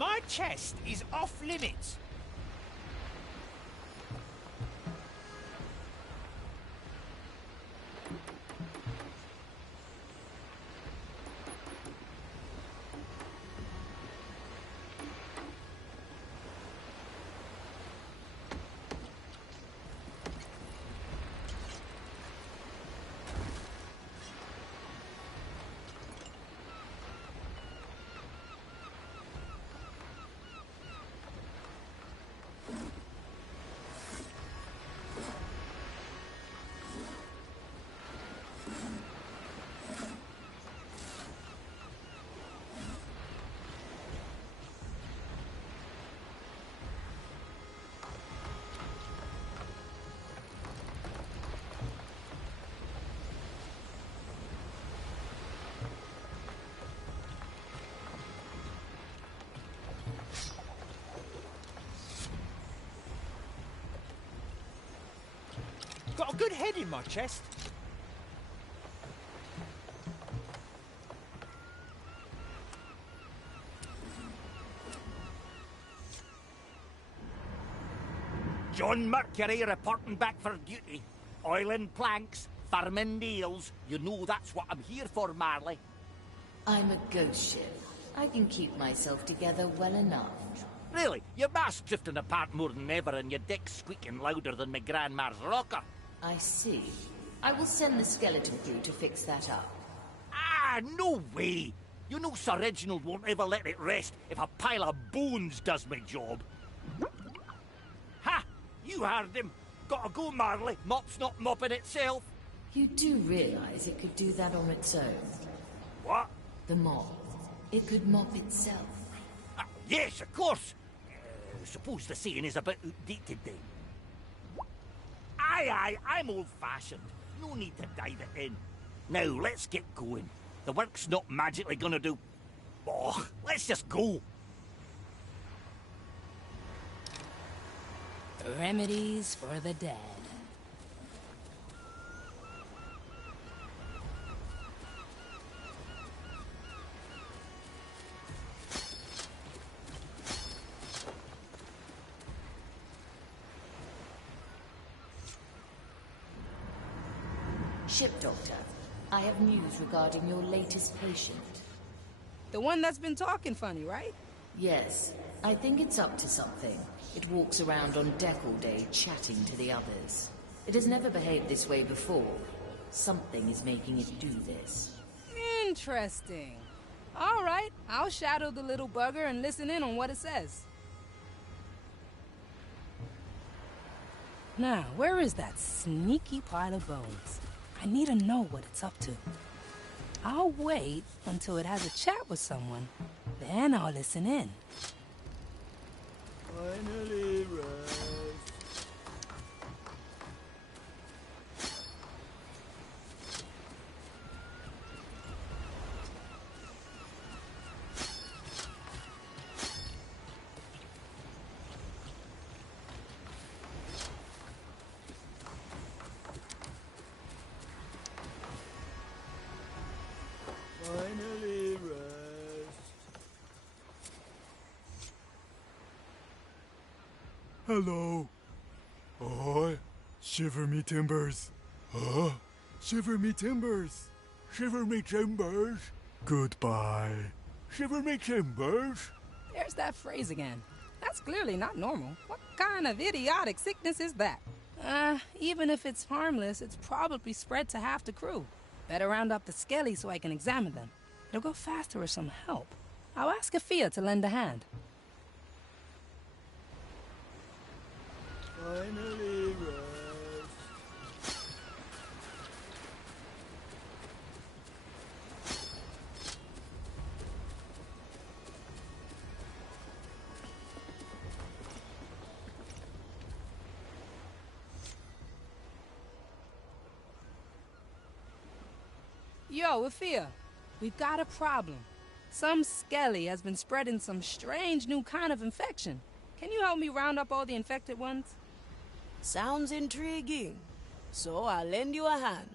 My chest is off limits. Got a good head in my chest. John Mercury reporting back for duty. Oiling planks, farming nails. You know that's what I'm here for, Marley. I'm a ghost ship. I can keep myself together well enough. Really? Your mast's drifting apart more than ever and your deck's squeaking louder than my grandma's rocker. I see. I will send the skeleton crew to fix that up. Ah, no way! You know Sir Reginald won't ever let it rest if a pile of bones does my job. Ha! You heard him. Gotta go, Marley. Mop's not mopping itself. You do realize it could do that on its own? What? The mop. It could mop itself. Ah, yes, of course. Suppose the saying is a bit outdated then. Aye, I'm old-fashioned. No need to dive it in. Now, let's get going. The work's not magically gonna do... Oh, let's just go. Remedies for the dead. Ship Doctor, I have news regarding your latest patient. The one that's been talking funny, right? Yes, I think it's up to something. It walks around on deck all day, chatting to the others. It has never behaved this way before. Something is making it do this. Interesting. All right, I'll shadow the little bugger and listen in on what it says. Now, where is that sneaky pile of bones? I need to know what it's up to. I'll wait until it has a chat with someone. Then I'll listen in. Finally, rest. Finally, rest. Hello. Oh, shiver me timbers. Huh? Shiver me timbers. Shiver me timbers. Goodbye. Shiver me timbers. There's that phrase again. That's clearly not normal. What kind of idiotic sickness is that? Even if it's harmless, it's probably spread to half the crew. Better round up the skellies so I can examine them. It'll go faster with some help. I'll ask Afia to lend a hand. Finally, rest. Yo, Afia, we've got a problem. Some skelly has been spreading some strange new kind of infection. Can you help me round up all the infected ones? Sounds intriguing. So I'll lend you a hand.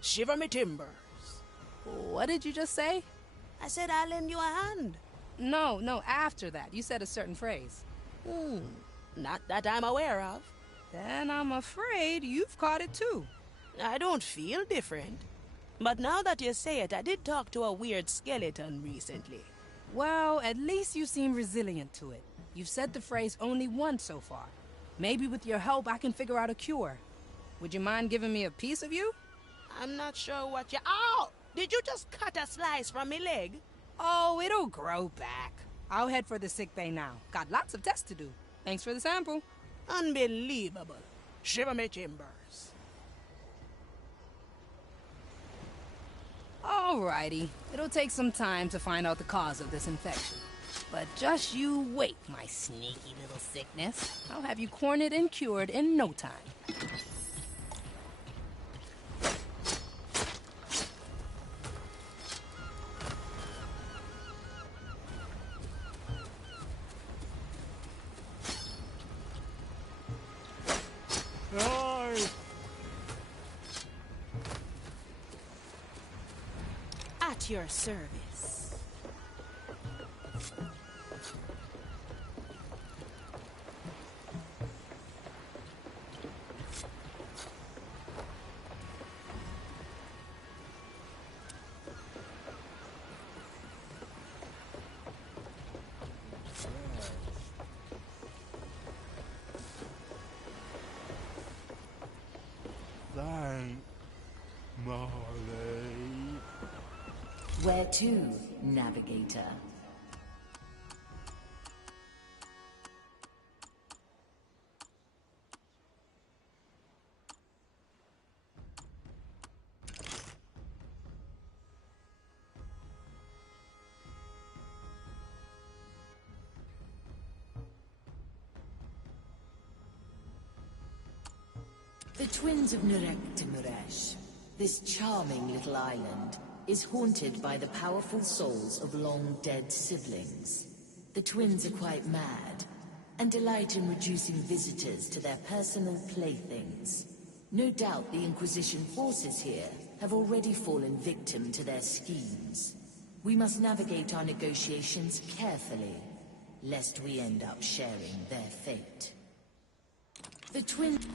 Shiver me timbers. What did you just say? I said I'll lend you a hand. No, after that. You said a certain phrase. Not that I'm aware of. Then I'm afraid you've caught it too. I don't feel different. But now that you say it, I did talk to a weird skeleton recently. Well, at least you seem resilient to it. You've said the phrase only once so far. Maybe with your help I can figure out a cure. Would you mind giving me a piece of you? I'm not sure what you... Ow! Did you just cut a slice from my leg? Oh, it'll grow back. I'll head for the sick bay now. Got lots of tests to do. Thanks for the sample. Unbelievable. Shiver me timbers. Alrighty. It'll take some time to find out the cause of this infection. But just you wait, my sneaky little sickness. I'll have you cornered and cured in no time. Aye. At your service. Thank Molly. Where to, navigator? The twins of Nurek-Timuresh. This charming little island is haunted by the powerful souls of long-dead siblings. The twins are quite mad, and delight in reducing visitors to their personal playthings. No doubt the Inquisition forces here have already fallen victim to their schemes. We must navigate our negotiations carefully, lest we end up sharing their fate. The twins...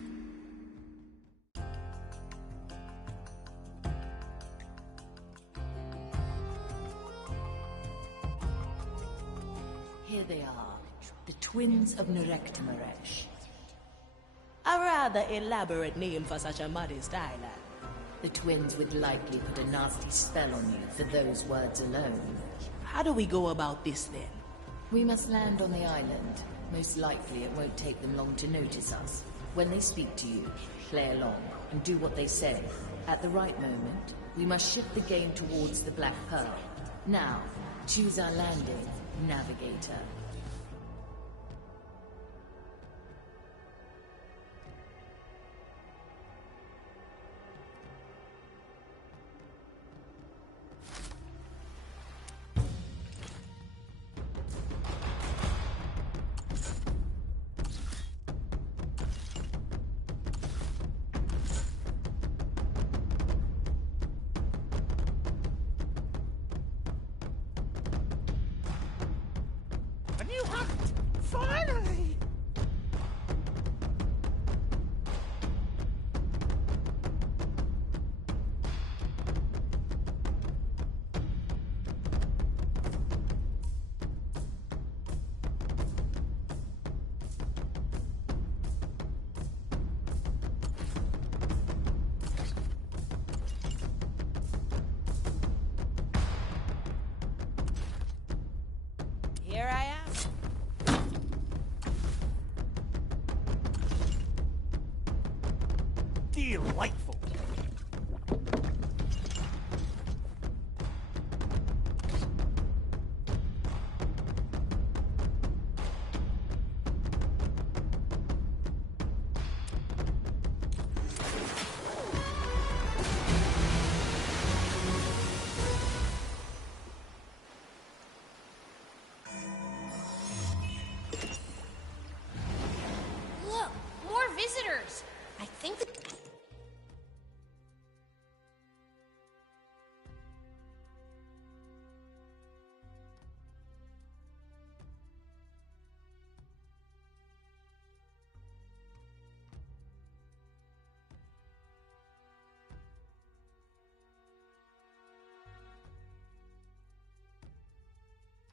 Here they are, the twins of Nurek-Timuresh. A rather elaborate name for such a modest island. The twins would likely put a nasty spell on you for those words alone. How do we go about this then? We must land on the island. Most likely it won't take them long to notice us. When they speak to you, play along and do what they say. At the right moment, we must shift the game towards the Black Pearl. Now, choose our landing, navigator. A new hunt! Finally! Here I am. Delightful! Look, more visitors. I think that...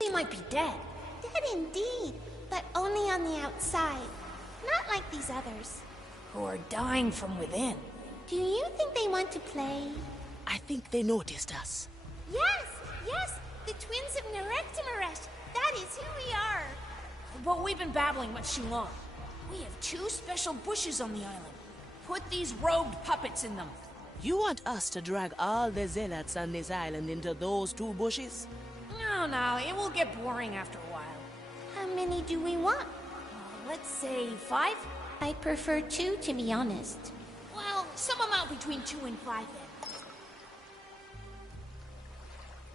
they might be dead. Dead indeed, but only on the outside. Not like these others. Who are dying from within. Do you think they want to play? I think they noticed us. Yes, yes, the twins of Nerektimaresh. That is who we are. But we've been babbling much too long. We have 2 special bushes on the island. Put these robed puppets in them. You want us to drag all the zealots on this island into those 2 bushes? No, it will get boring after a while. How many do we want? Let's say 5? I prefer 2, to be honest. Well, some amount between 2 and 5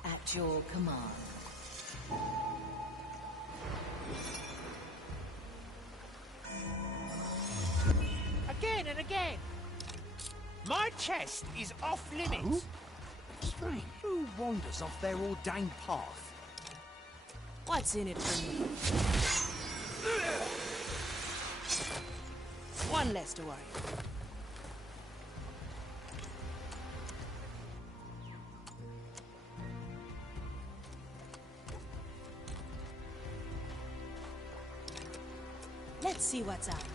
then. At your command. Again and again. My chest is off limits. Strange. Who wanders off their ordained path? What's in it for me? One less to worry. Let's see what's out there.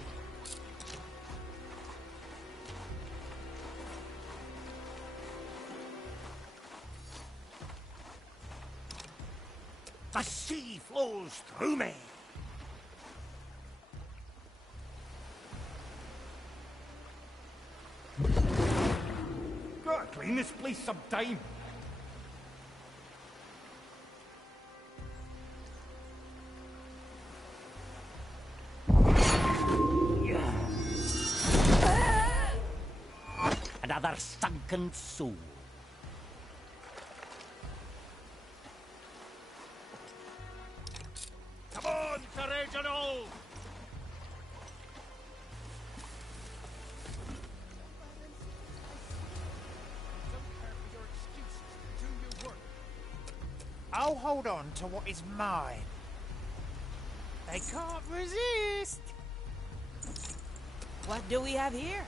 The sea flows through me. Gotta clean this place sometime. Another sunken soul. Come on, Sir Reginald! I'll hold on to what is mine. They can't resist. What do we have here?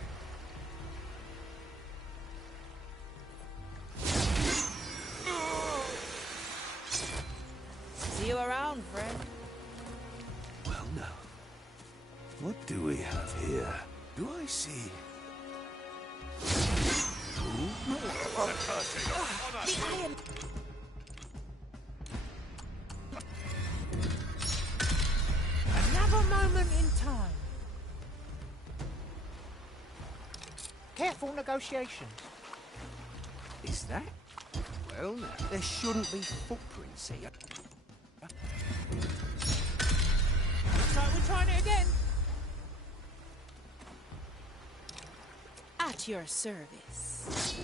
See you around, friend. Well, now. What do we have here? Do I see? Another moment in time. Careful negotiations. Is that? Well, now. There shouldn't be footprints here. Looks like we're trying it again. At your service.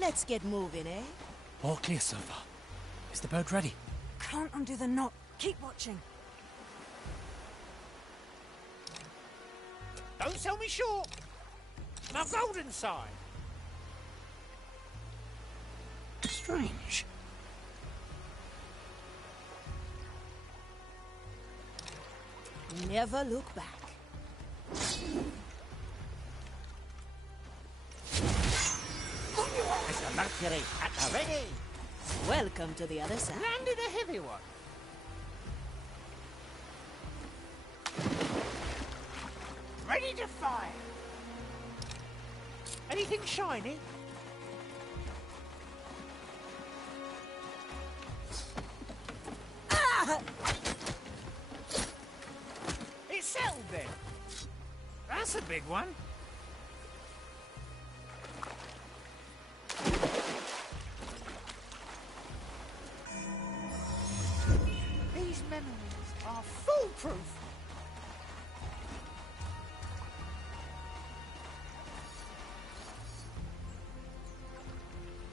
Let's get moving, eh? All clear so far. Is the boat ready? Can't undo the knot. Keep watching. Don't sell me short. My golden side. Strange. Never look back. Mr. Mercury at the ready. Welcome to the other side. Landed a heavy one. Ready to fire. Anything shiny? Ah! It's settled then. That's a big one. These memories are foolproof.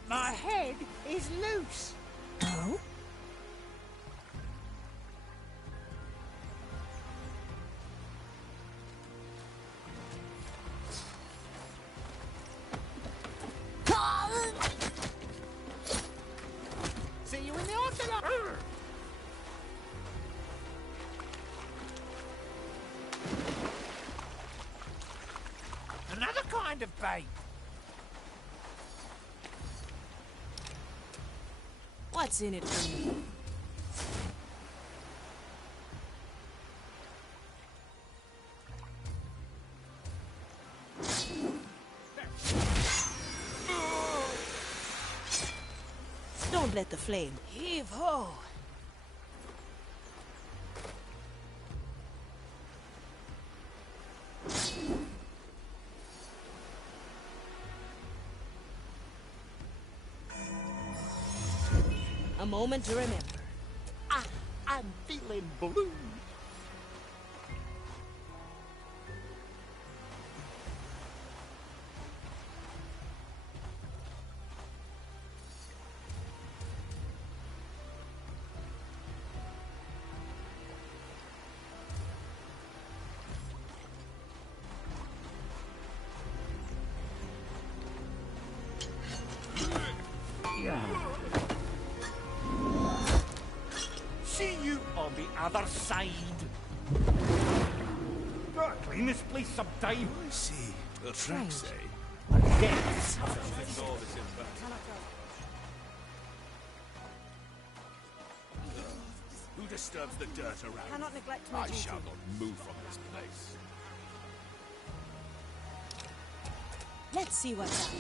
My head is loose. Oh? See you in the afterlife. Another kind kind of bait? What's in it for me? Don't let the flame heave ho. A moment to remember. I'm feeling blue. See you on the other side. Gotta clean this place sometime. I see. The tracks say. Yes. Who disturbs the dirt around? Cannot neglect my I duty. shall not move from this place. Let's see what's up.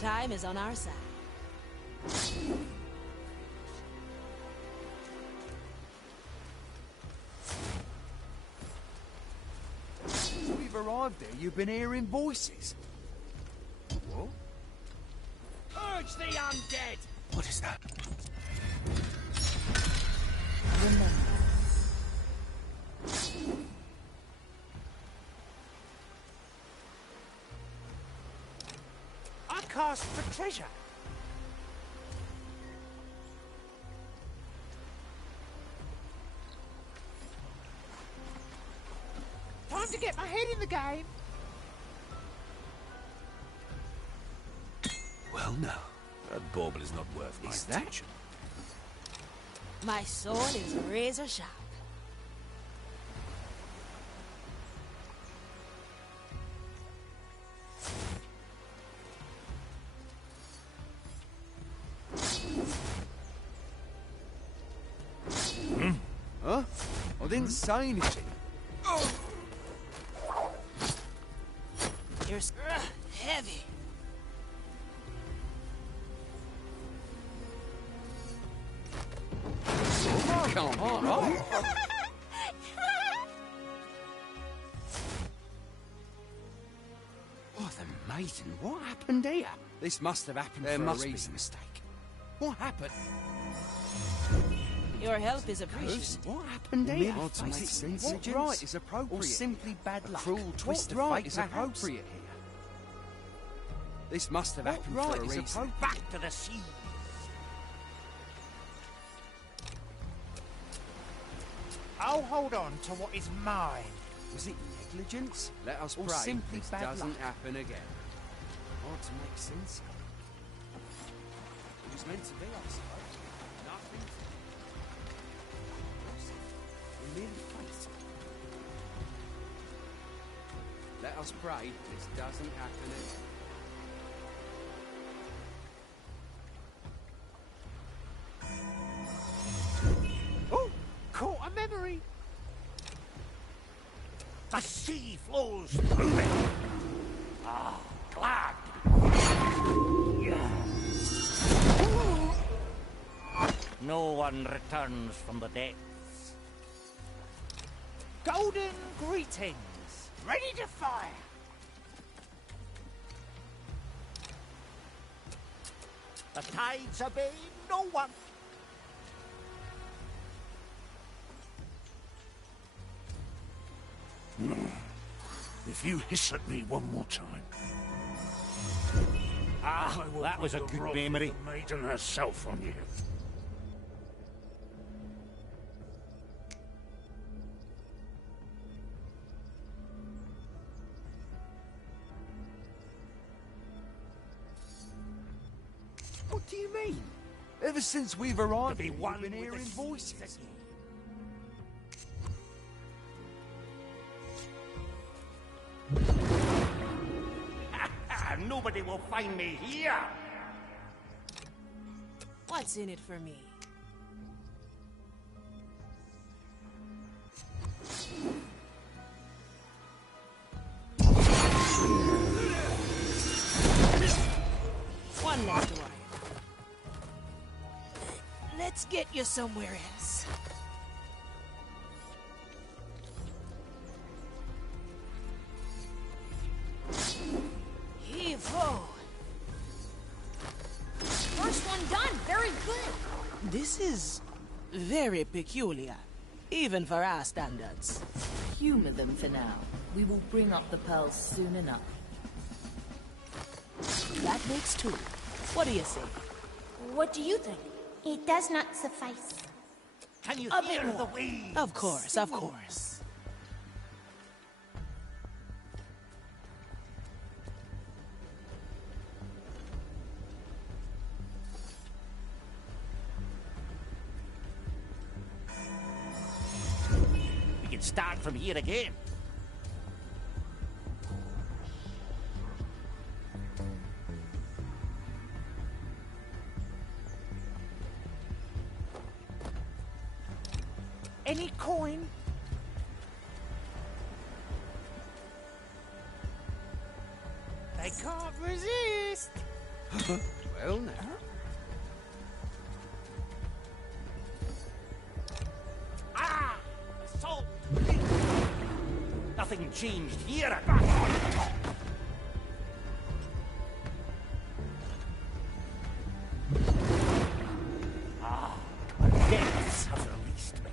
Time is on our side. We've arrived there. You've been hearing voices. What? Urge the undead! What is that? I cast for treasure. Time to get my head in the game. Well, no. That bauble is not worth my attention. My sword is razor sharp. Huh? I didn't say anything. You're heavy. Come on. Oh, the maiden. What happened here? This must have happened for a reason. Be a mistake. What happened? Your help is appreciated. What happened here? Hard to make sense. What right is appropriate? Or simply bad luck? A cruel twist of fate is appropriate here. This must have happened for a reason. Back to the sea. I'll hold on to what is mine. Was it negligence? Let us pray simply this doesn't happen again. Hard to make sense. It was meant to be, I suppose. Nothing. We merely faced. Let us pray this doesn't happen again. Oh, caught a memory. The sea flows through it. Ah, glad. No one returns from the depths. Golden greetings, ready to fire. The tides obey no one. If you hiss at me one more time. Ah, that was a good memory. The maiden herself on you. mean? Ever since we've arrived, be we've one been with hearing the voices. Nobody will find me here. What's in it for me? One left one. Let's get you somewhere else. Heave-ho! First one done. Very good. This is very peculiar, even for our standards. Humor them for now. We will bring up the pearls soon enough. That makes two. What do you say? What do you think? It does not suffice. Can you A hear bit the more. waves? Of course, of course. We can start from here again. Any coin? They can't resist. Well now. Ah! Assault! Nothing changed here. Ah, the depths have released me.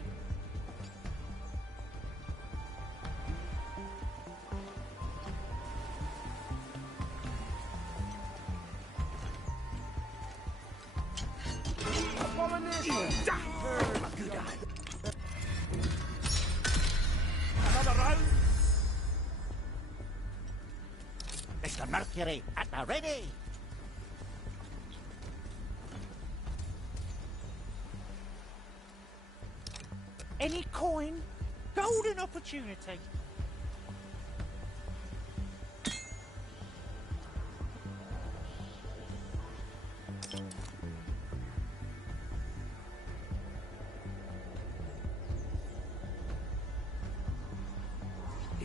Good eye. Another round. Mr. Mercury, at the ready. Any coin? Golden opportunity.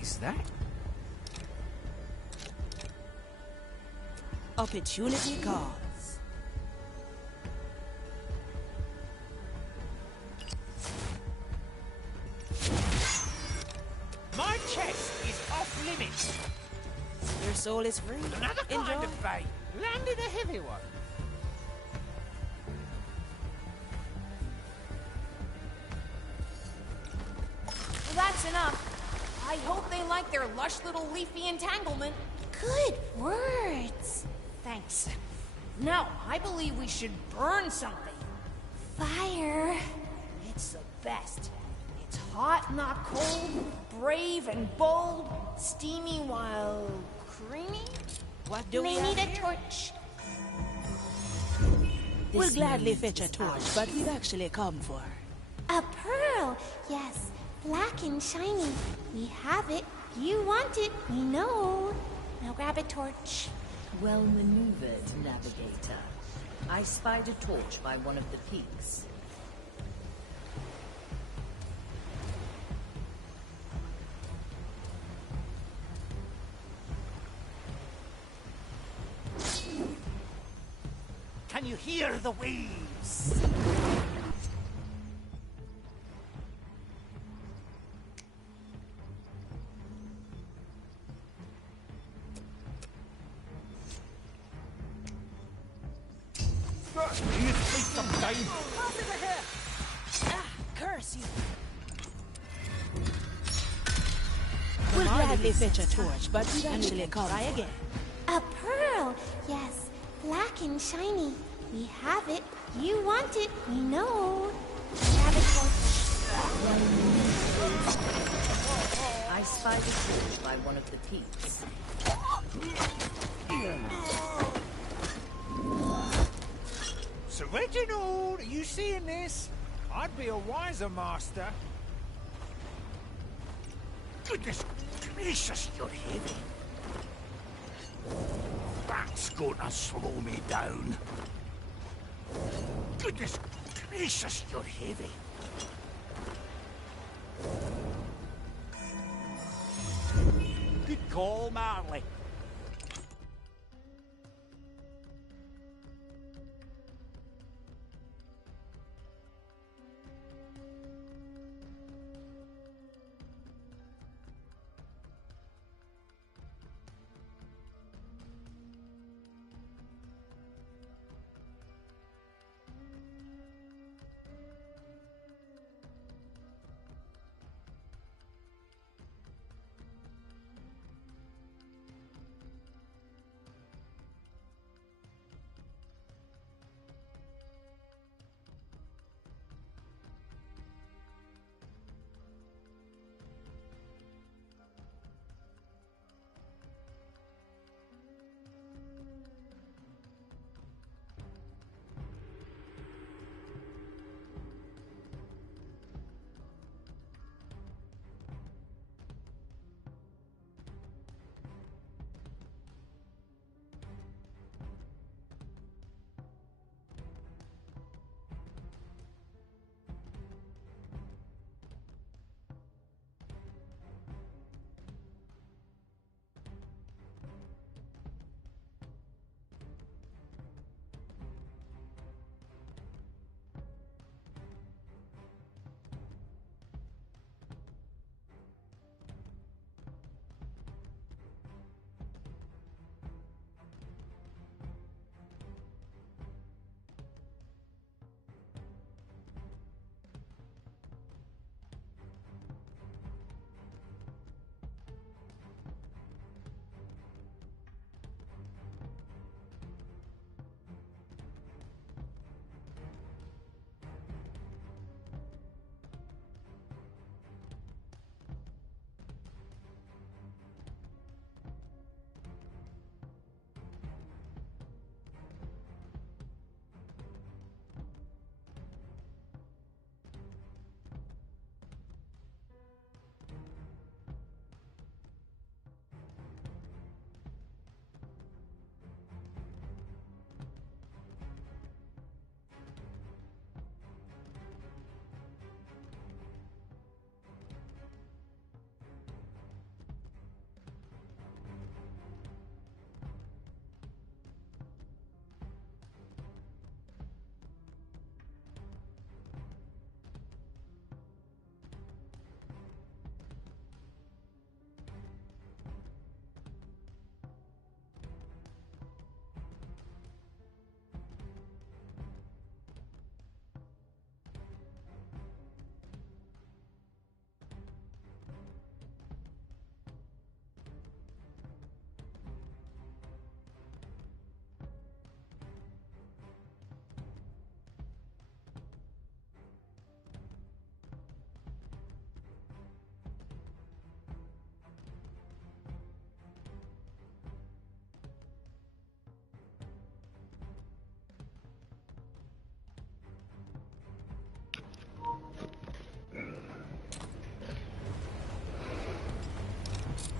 Is that? Opportunity calls. My chest is off limits. Your soul is free. Another kind Enjoy. of fate. Landed a heavy one. Well, that's enough. I hope they like their lush little leafy entanglement. Good words. Thanks. Now, I believe we should burn something. Fire. It's the best. It's hot, not cold, brave and bold, steamy while creamy. What do we May have need a here? torch. We'll This gladly moment fetch a is torch, ours. but we've actually come for. A pearl. Yes. Black and shiny. We have it. You want it. We know. Now grab a torch. Well maneuvered, navigator. I spied a torch by one of the peaks. Can you hear the waves? You take some time. Curse you! We'll gladly fetch a torch, but we've actually come for. again. A pearl. Yes. Black and shiny. We have it. You want it. We know. Grab a torch. I spied a torch by one of the peaks. Sir Reginald, are you seeing this? I'd be a wiser master. Goodness gracious, you're heavy. That's going to slow me down. Goodness gracious, you're heavy. Good call, Marley.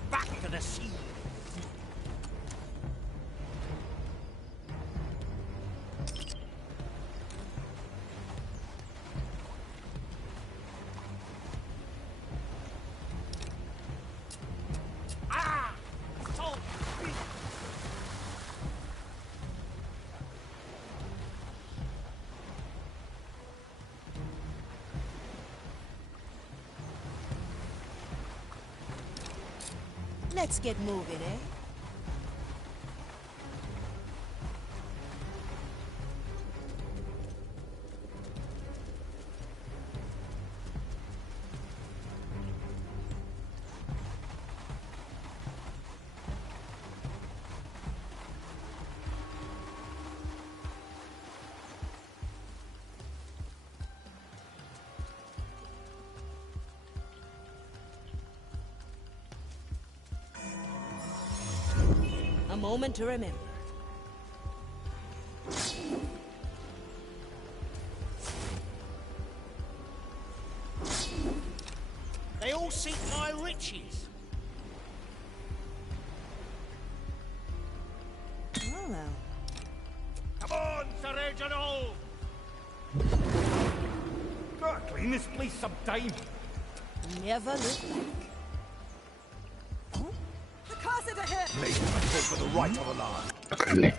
Back to the sea. Ah! Salt! Let's get moving, eh? A moment to remember. all seek my riches. Oh, well. Come on, Sir Reginald! Gotta clean this place sometime. Never look back. The closet ahead! Maybe I go for the right of alarm. Окей.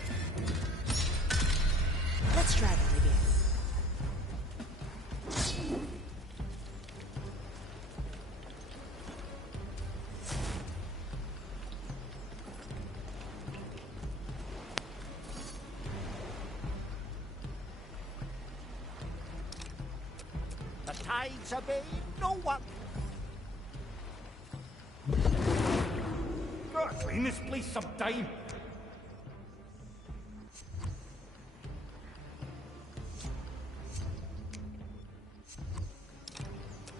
Let's try that again. The tides obey no one. Gotta clean this place sometime.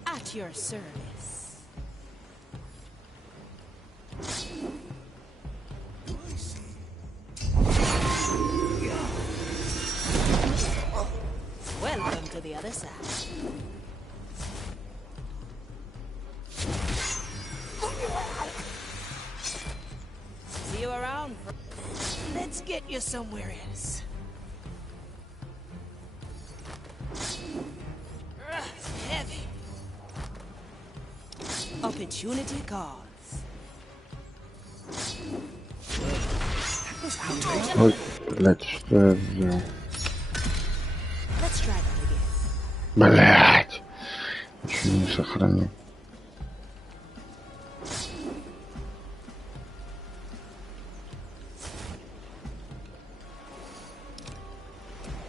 At your service. Welcome to the other side. See you around. Let's get you somewhere else. Heavy. Opportunity calls. Ой, блядь, что я сделал? Let's try that again. Блядь. Ничего не сохранил.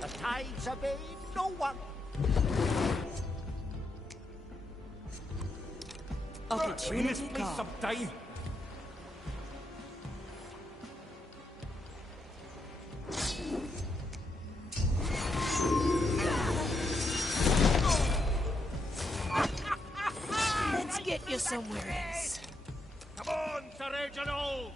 The tides obey no one. Opportunity calls. Sometime. Let's get you somewhere else. Come on, Sir Reginald.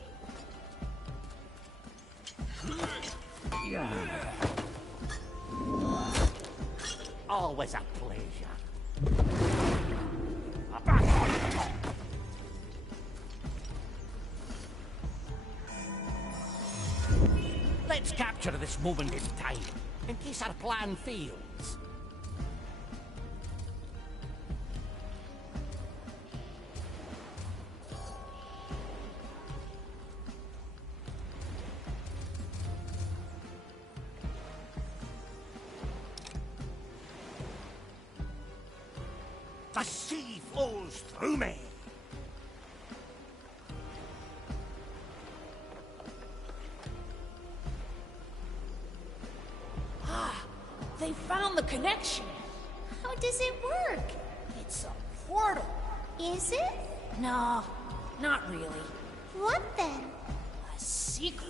Always a pleasure. Let's capture this moment in time, in case our plan fails. The sea flows through me. They found the connection. How does it work? It's a portal. Is it? No, not really. What then? A secret.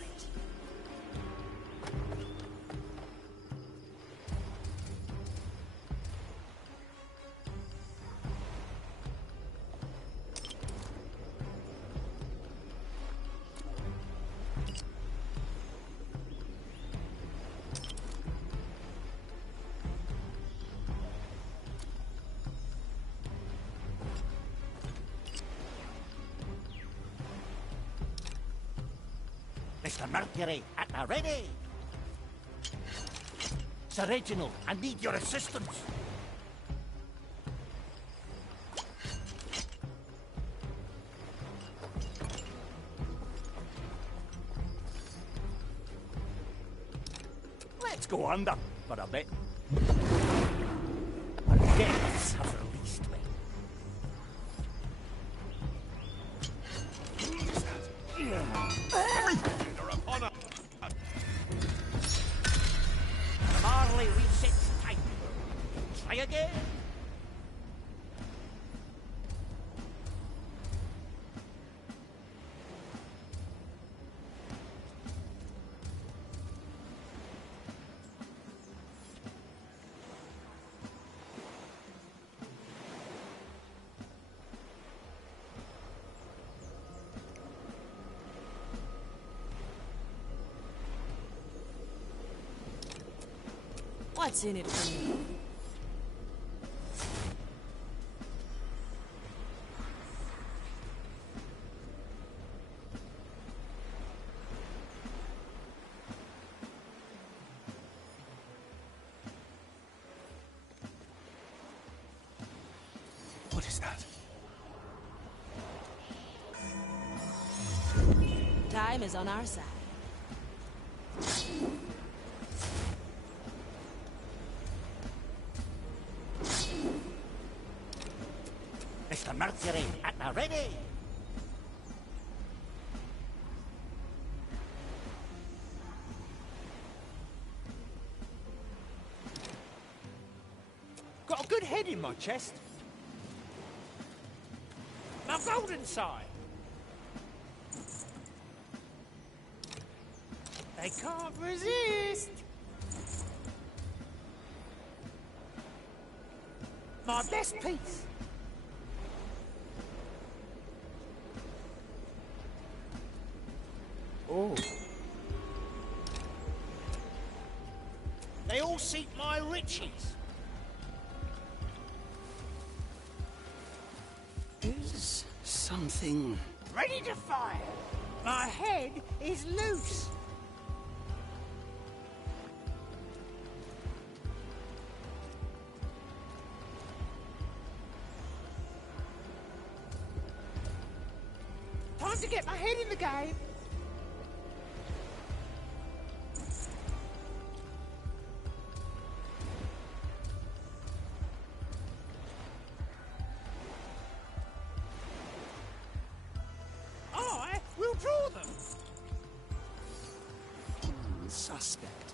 Mr. Mercury, at the ready. Sir Reginald, I need your assistance. Let's go under for a bit. Our depths have released me. Marley resets time. Try again. What's in it for me? What is that? Time is on our side. Mr. Mercury, at the ready! Got a good head in my chest. My golden side. They can't resist. My best piece. Oh. They all seek my riches. Is something... Ready to fire. My head is loose. Time to get my head in the game. I will draw them. Suspect.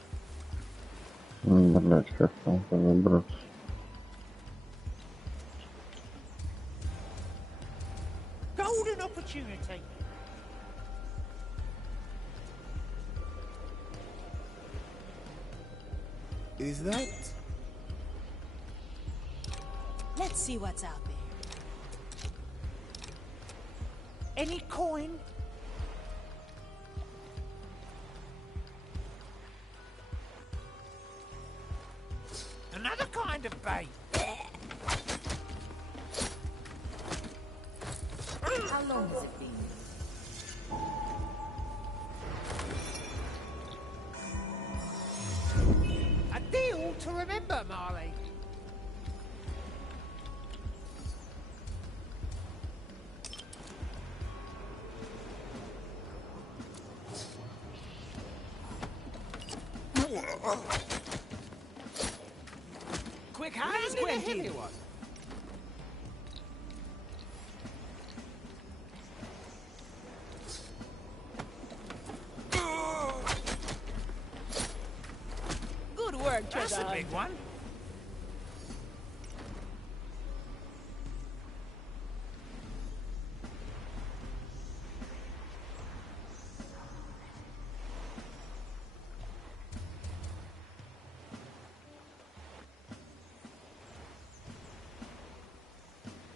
Блять, как там выбраться? Golden opportunity. Is that... Let's see what's out there. Any coin? Another kind of bait. How long has it been? A deal to remember, Marley. Quick hands, Landed a Quentin. heavy one. Good work, That's a Treasure. big one.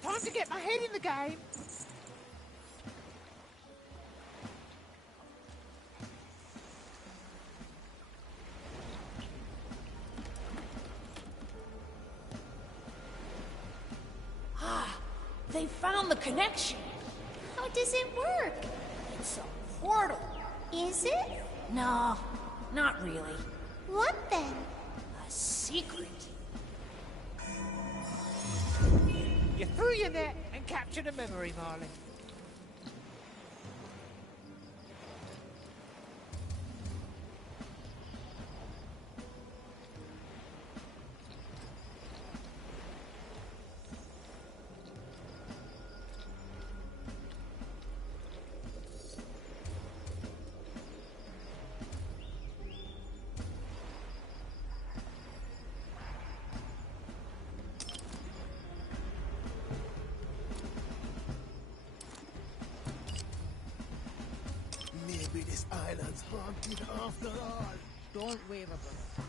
Time to get my head in the game. They found the connection. How does it work? It's a portal. Is it? No, not really. What then? A secret. You threw your net and captured a memory, Marley. Maybe this island's haunted after all. Don't waver, brother.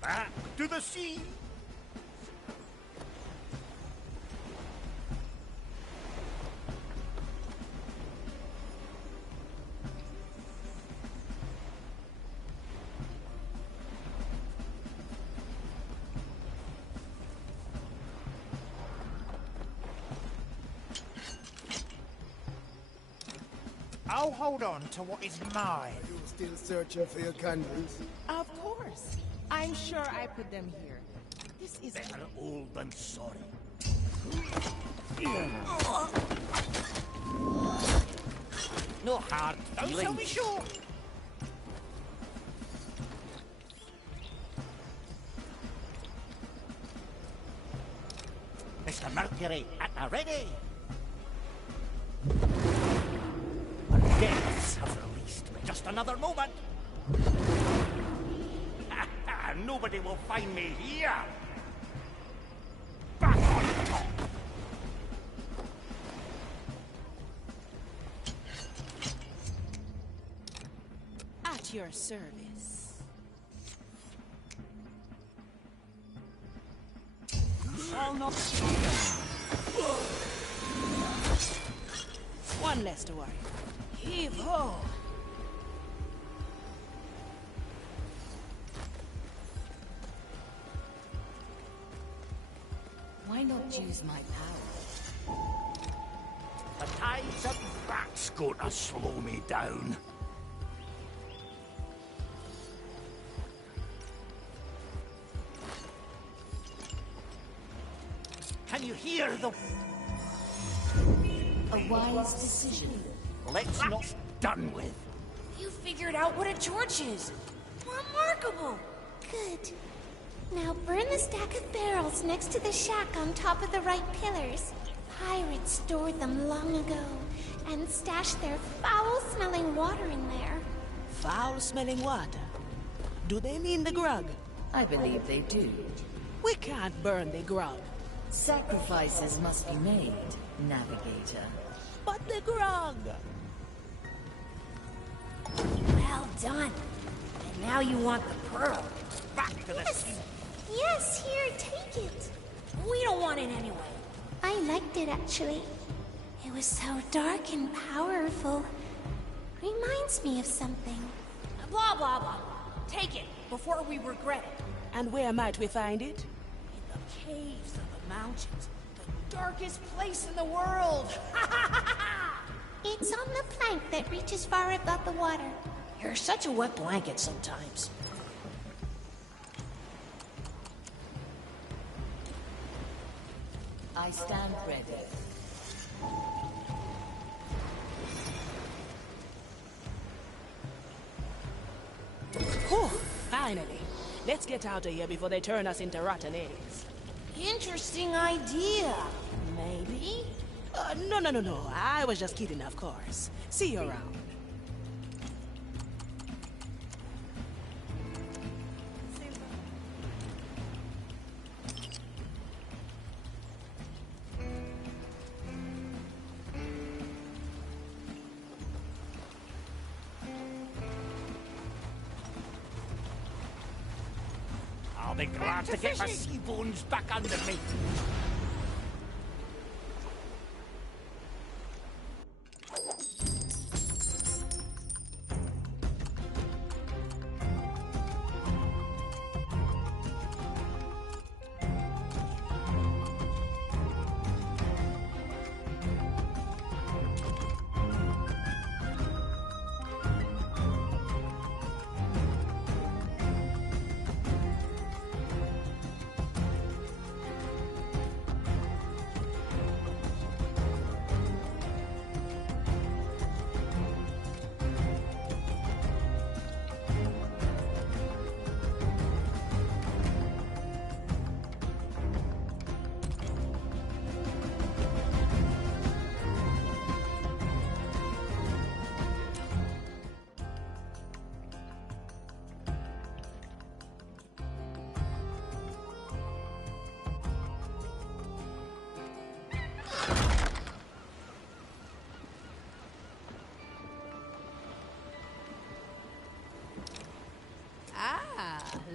Back to the sea. I'll hold on to what is mine. Are you still searching for your candles? Of course. I I'm sure I put them here. This is Better old than sorry. No hard feelings. Don't sell me short. Mr. Mercury, at the ready. Our debts have released me. Just another moment. Nobody will find me here. Back on top. at your service. Shall not. One less to worry. Heave ho! Why not use my power? The tides of that's gonna slow me down. Can you hear the... A wise decision. Let's not done with. You figured out what a torch is. Remarkable. Good. Now burn the stack of barrels next to the shack on top of the right pillars. Pirates stored them long ago and stashed their foul-smelling water in there. Foul-smelling water? Do they mean the grog? I believe they do. We can't burn the grog. Sacrifices must be made, Navigator. But the grog! Well done. And now you want the pearl. Back to the sea. Yes, here, take it. We don't want it anyway. I liked it, actually. It was so dark and powerful. Reminds me of something. Blah, blah, blah. Take it before we regret it. And where might we find it? In the caves of the mountains. The darkest place in the world. It's on the plank that reaches far above the water. You're such a wet blanket sometimes. I stand ready. Whew, finally. Let's get out of here before they turn us into rotten eggs. Interesting idea. Maybe? No. I was just kidding, of course. See you around. I'll be glad to get my sea bones back under me.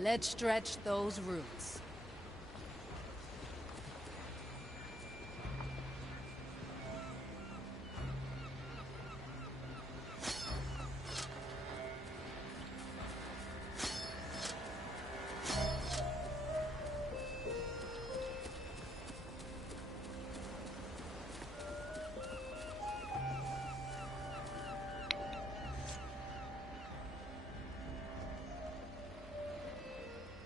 Let's stretch those roots.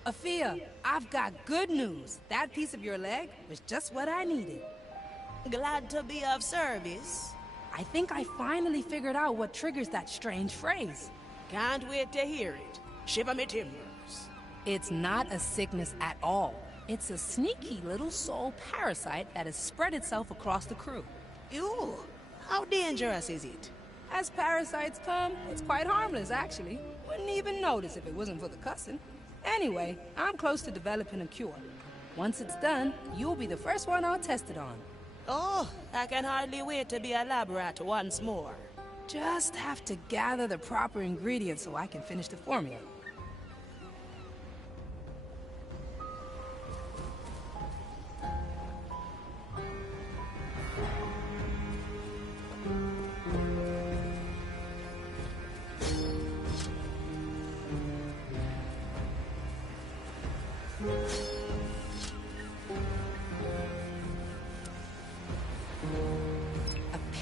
Afia, I've got good news. That piece of your leg was just what I needed. Glad to be of service. I think I finally figured out what triggers that strange phrase. Can't wait to hear it. Shiver me timbers. It's not a sickness at all. It's a sneaky little soul parasite that has spread itself across the crew. Ew, how dangerous is it? As parasites come, it's quite harmless, actually. Wouldn't even notice if it wasn't for the cussing. Anyway, I'm close to developing a cure. Once it's done, you'll be the first one I'll test it on. Oh, I can hardly wait to be a lab rat once more. Just have to gather the proper ingredients so I can finish the formula.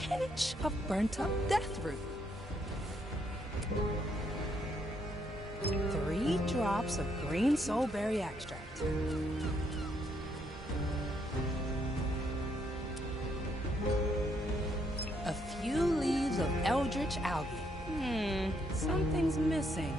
Pinch of burnt-up death root. 3 drops of green soulberry extract. A few leaves of eldritch algae. Something's missing.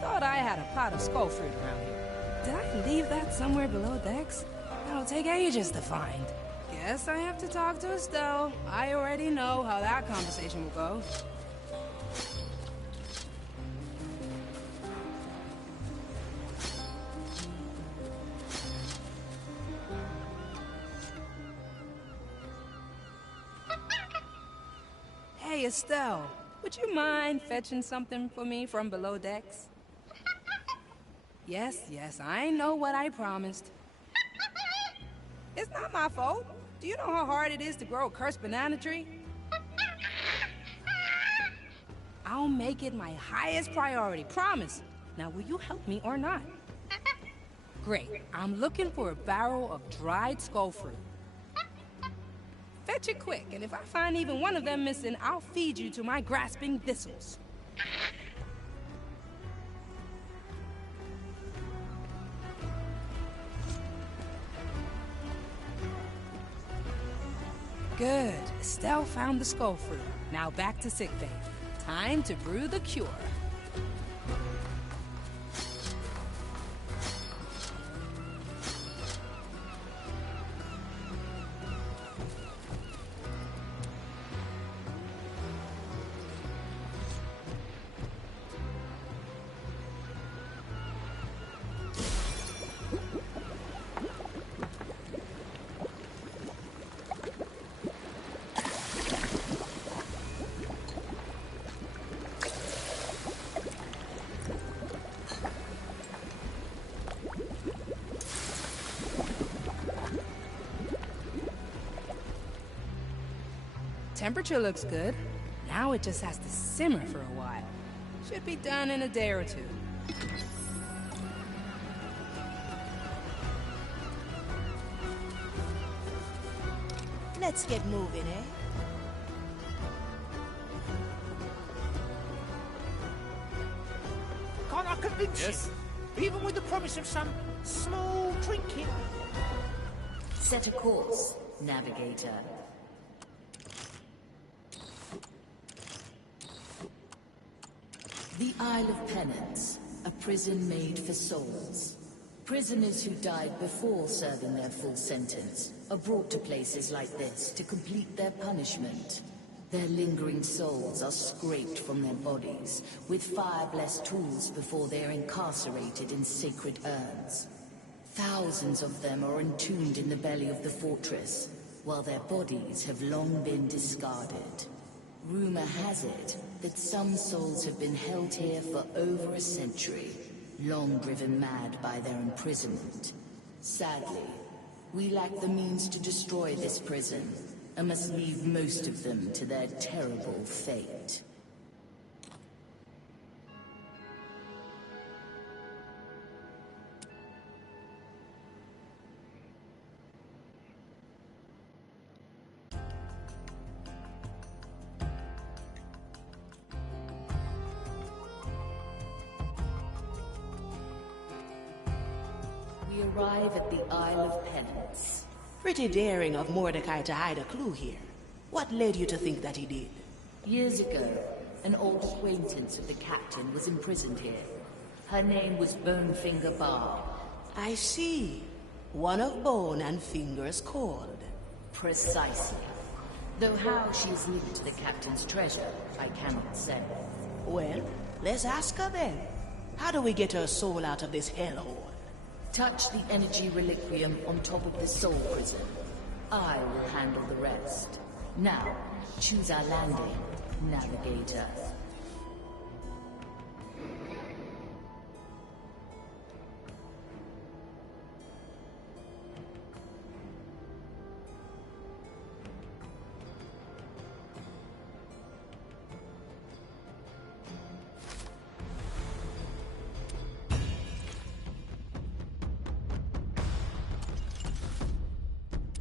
Thought I had a pot of skull fruit around here. Did I leave that somewhere below decks? That'll take ages to find. Guess I have to talk to Estelle. I already know how that conversation will go. Hey, Estelle, would you mind fetching something for me from below decks? Yes, I know what I promised. It's not my fault. Do you know how hard it is to grow a cursed banana tree? I'll make it my highest priority, promise. Now, will you help me or not? Great. I'm looking for a barrel of dried skull fruit. Fetch it quick, and if I find even one of them missing, I'll feed you to my grasping thistles. Good. Estelle found the skull fruit. Now back to sickbay. Time to brew the cure. Temperature looks good. Now it just has to simmer for a while. Should be done in a day or two. Let's get moving, eh? Can't I convince you? Even with the promise of some small trinket. Set a course, navigator. The Isle of Penance, a prison made for souls. Prisoners who died before serving their full sentence are brought to places like this to complete their punishment. Their lingering souls are scraped from their bodies with fire-blessed tools before they are incarcerated in sacred urns. Thousands of them are entombed in the belly of the fortress, while their bodies have long been discarded. Rumor has it that some souls have been held here for over a century, long driven mad by their imprisonment. Sadly, we lack the means to destroy this prison, and must leave most of them to their terrible fate. We arrive at the Isle of Penance. Pretty daring of Mordecai to hide a clue here. What led you to think that he did? Years ago, an old acquaintance of the captain was imprisoned here. Her name was Bonefinger Bar. I see. One of bone and fingers cold. Precisely. Though how she is linked to the captain's treasure, I cannot say. Well, let's ask her then. How do we get her soul out of this hellhole? Touch the energy reliquium on top of the soul prison. I will handle the rest. Now, choose our landing, navigator.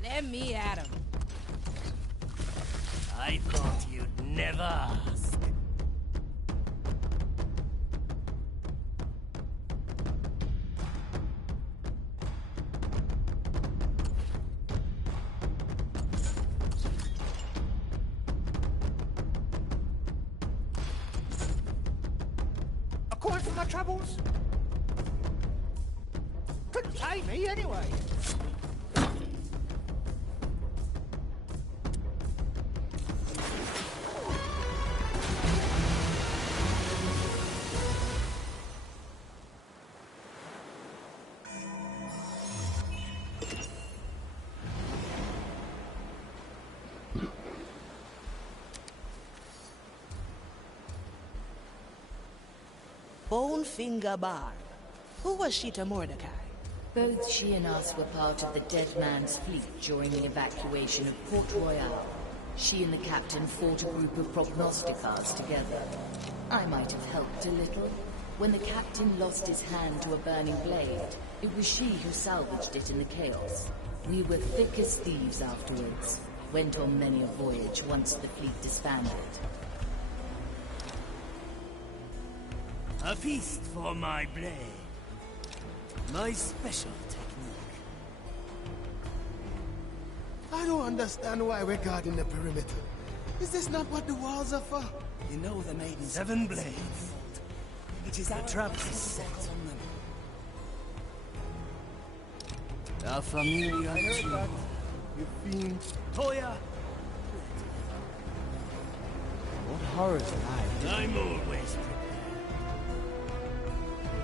Let me at him. I thought you'd never ask. A coin for my troubles? Couldn't pay me anyway. Bonefinger Bar. Who was she to Mordecai? Both she and us were part of the Dead Man's fleet during the evacuation of Port Royal. She and the captain fought a group of prognosticars together. I might have helped a little. When the captain lost his hand to a burning blade, it was she who salvaged it in the chaos. We were thick as thieves afterwards. Went on many a voyage once the fleet disbanded. A feast for my blade. My special technique. I don't understand why we're guarding the perimeter. Is this not what the walls are for? You know the maidens. 7 blades. It is The our trap place is to set. focus on them. La familia I heard too. that. You fiend. Toya, What horrors lie? I'm always prepared.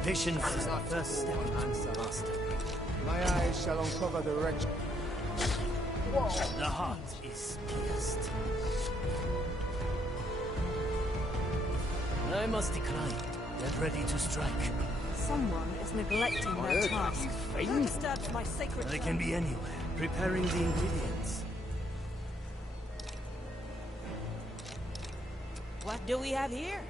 Patience is the first step to answer master. My eyes shall uncover the wretch. The heart is pierced. I must decline. Get ready to strike. Someone is neglecting their task. Who disturbs my sacred I can be anywhere, preparing the ingredients. What do we have here?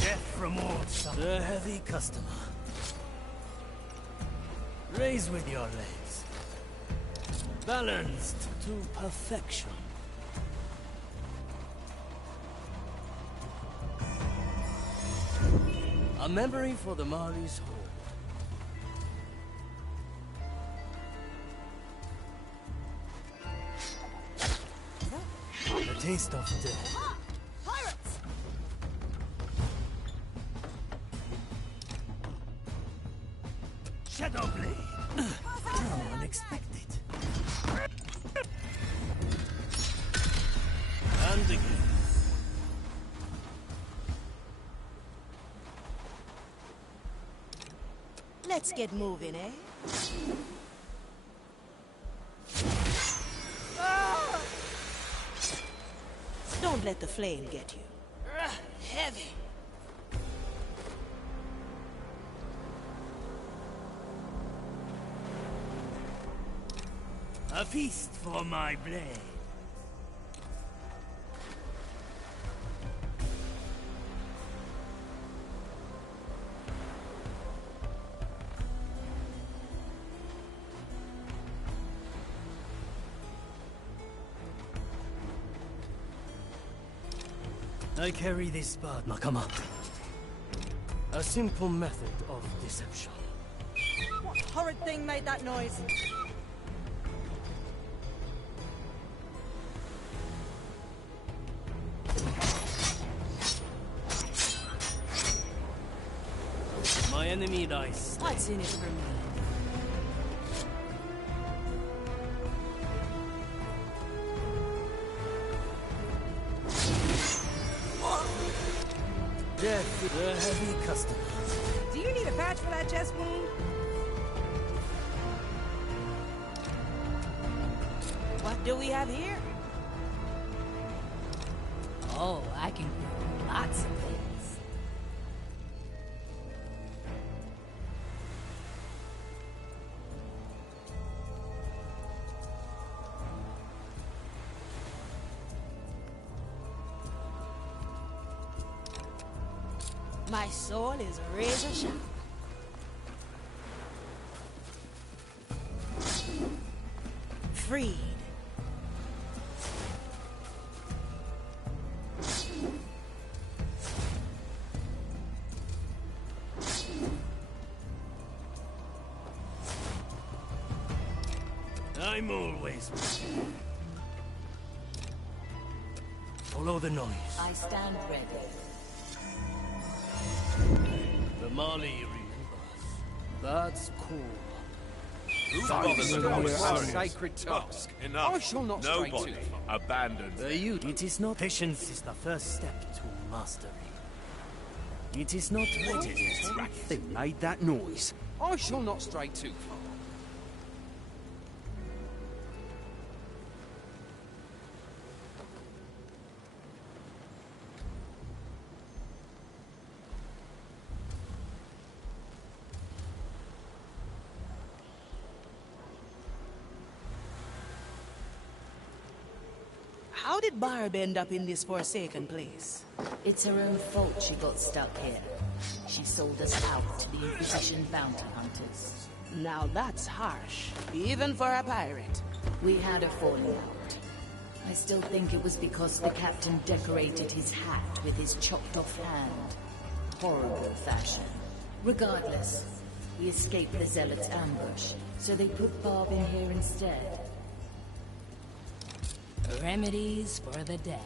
Death from all some. A heavy customer. Raise with your legs. Balanced to perfection. A memory for the Mari's hold. The taste of death. Pirates! Shadow Blade. Unexpected. And again. Let's get moving, eh? Don't let the flame get you. Heavy. A feast for my blade. I carry this spot, Nakama. A simple method of deception. What horrid thing made that noise? My enemy dies. What's in it for me? Death is a heavy customer. Do you need a patch for that chest wound? What do we have here? Oh, I can do lots of things. My soul is razor sharp. Freed. I'm always prepared. Follow the noise. I stand ready. The Mali remembers. That's cool. Who's bothered about this sacred task? Enough. I shall not stray Nobody too abandons It is not. Patience is the first step to mastery. It is not readiness. They made that noise. I shall not stray too far. How did Barb end up in this forsaken place? It's her own fault she got stuck here. She sold us out to the Inquisition bounty hunters. Now that's harsh, even for a pirate. We had a falling out. I still think it was because the captain decorated his hat with his chopped off hand. Horrible fashion. Regardless, we escaped the Zealots' ambush, so they put Barb in here instead. Remedies for the dead.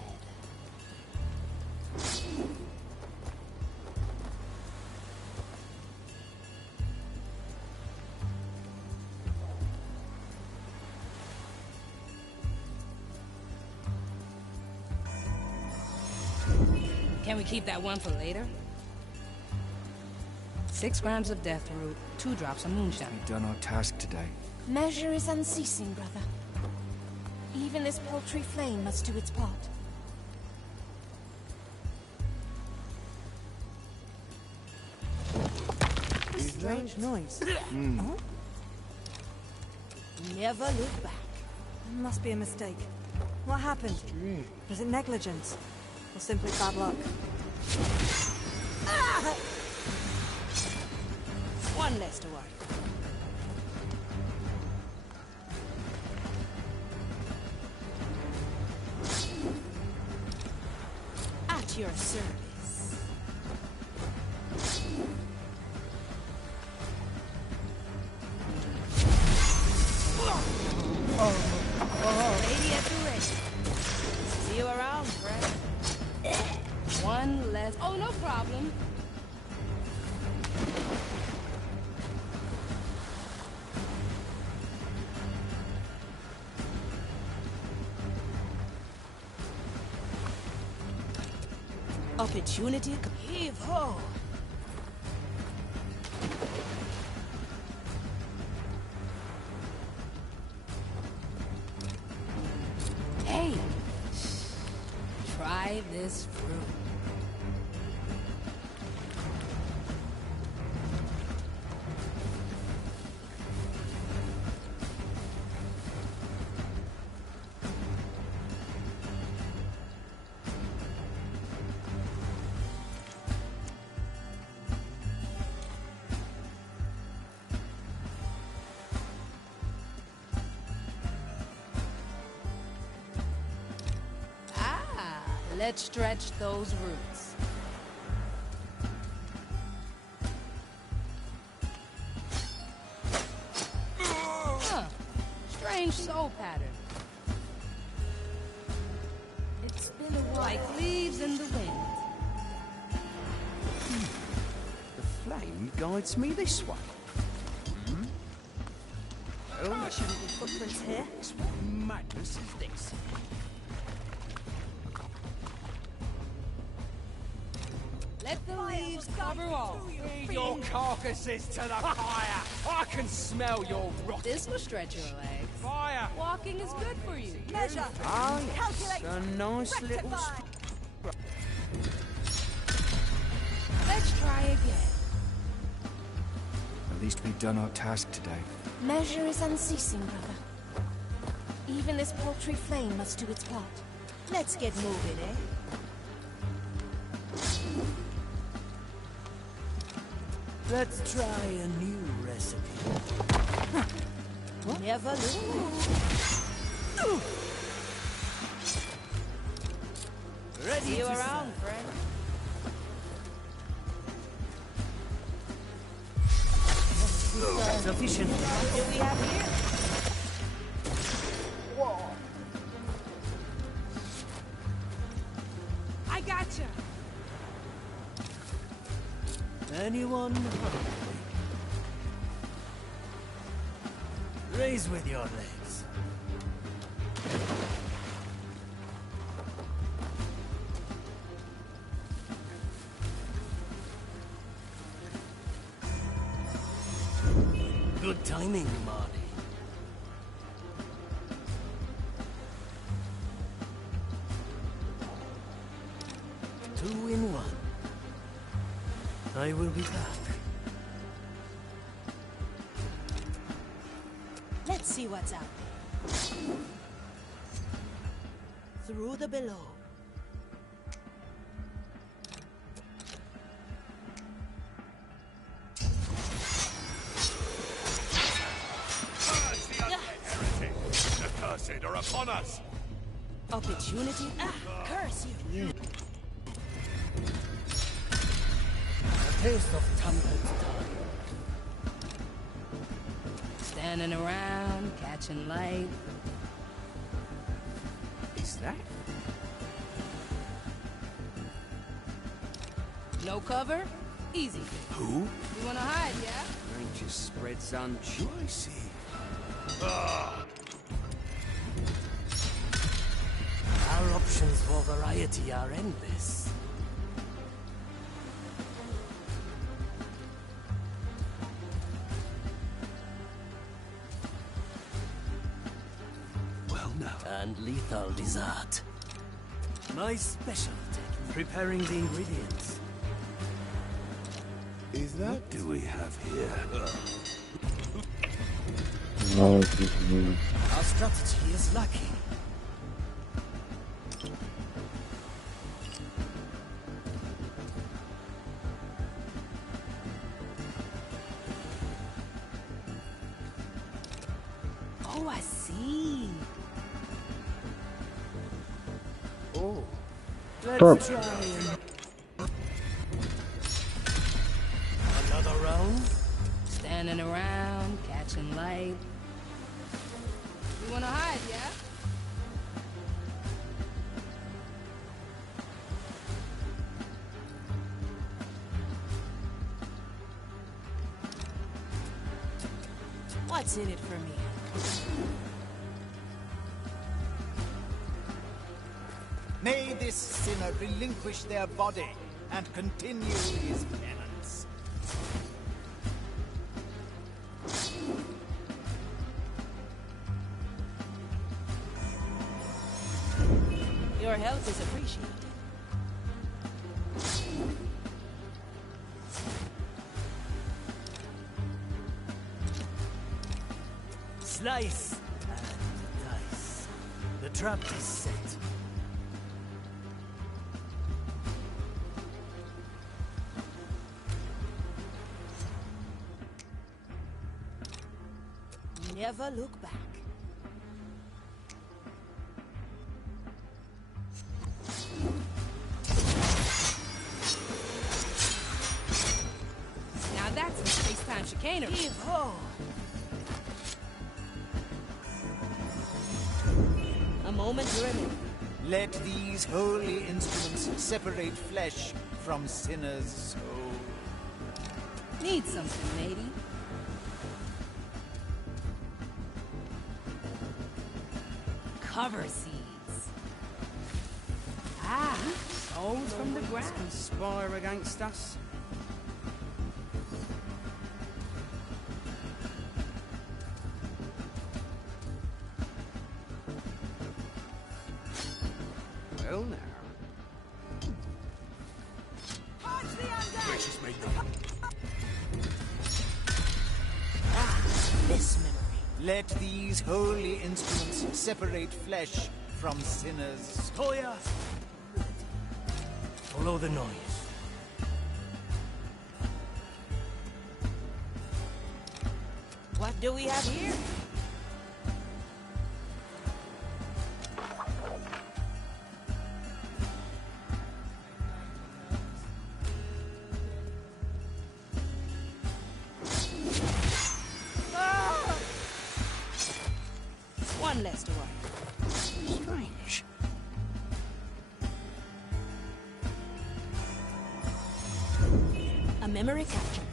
Can we keep that one for later? 6 grams of death root, 2 drops of moonshine. We've done our task today. Measure is unceasing, brother. Even this paltry flame must do its part. A strange noise. Hmm. Never look back. Must be a mistake. What happened? Was it negligence? Or simply bad luck? Ah! One less to worry. At your service. Lady at the ready. See you around, friend. One less. Oh, no problem. Opportunity, heave ho. Hey, try this fruit. Let's stretch those roots. Huh. Strange soul pattern. It's been a while. Like leaves in the wind. The flame guides me this way. Oh, there shouldn't be footprints here. What madness is this? Let the leaves cover all. Feed your carcasses to the fire! I can smell your rot. This will stretch your legs. Fire! Walking is good for you. Measure. Ah, yes, Calculate. a nice little... Rectify. Let's try again. At least we've done our task today. Measure is unceasing, brother. Even this paltry flame must do its part. Let's get moving, eh? Let's try a new recipe. Never lose. Ready See you to around, friend. Sufficient. What do we have here? I gotcha. Anyone hungry? Raise with your legs. Good timing, Marty. Two in one. I will be back. Let's see what's out there. Through the below. The cursed are upon us! Opportunity? Curse you! A taste of tumbled tongue. Standing around, catching light. Is that? No cover? Easy. Who? You wanna hide, yeah? Ranger spreads on choicy. Our options for variety are endless. Well now. And lethal dessert. My special technique. Preparing the ingredients. Is that? What do we have here? Our strategy is lacking. Oh, I see. Oh, Stop. let's try and... Another round? Standing around, catching light. You wanna hide, yeah? What's in it for me? May this sinner relinquish their body and continue his penance. Your help is appreciated. Slice and dice. The trap is set. Never look back. container. Heave-ho! A moment to remember. Let these holy instruments separate flesh from sinners' soul. Need something, matey. Cover seeds. Ah, souls from the ground. Conspire against us. Well now. Gracious made This memory. Let these holy instruments separate flesh from sinners. Toya! Follow the noise. What do we have here? Ah! One less to worry. Strange. A memory captured.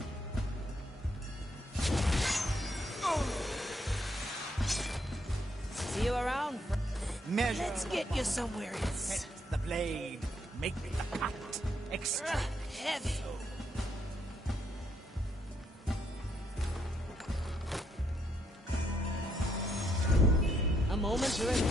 See you around. Measure. Let's get you somewhere else. Test the blade. Make the pact extra Heavy. A moment to remember.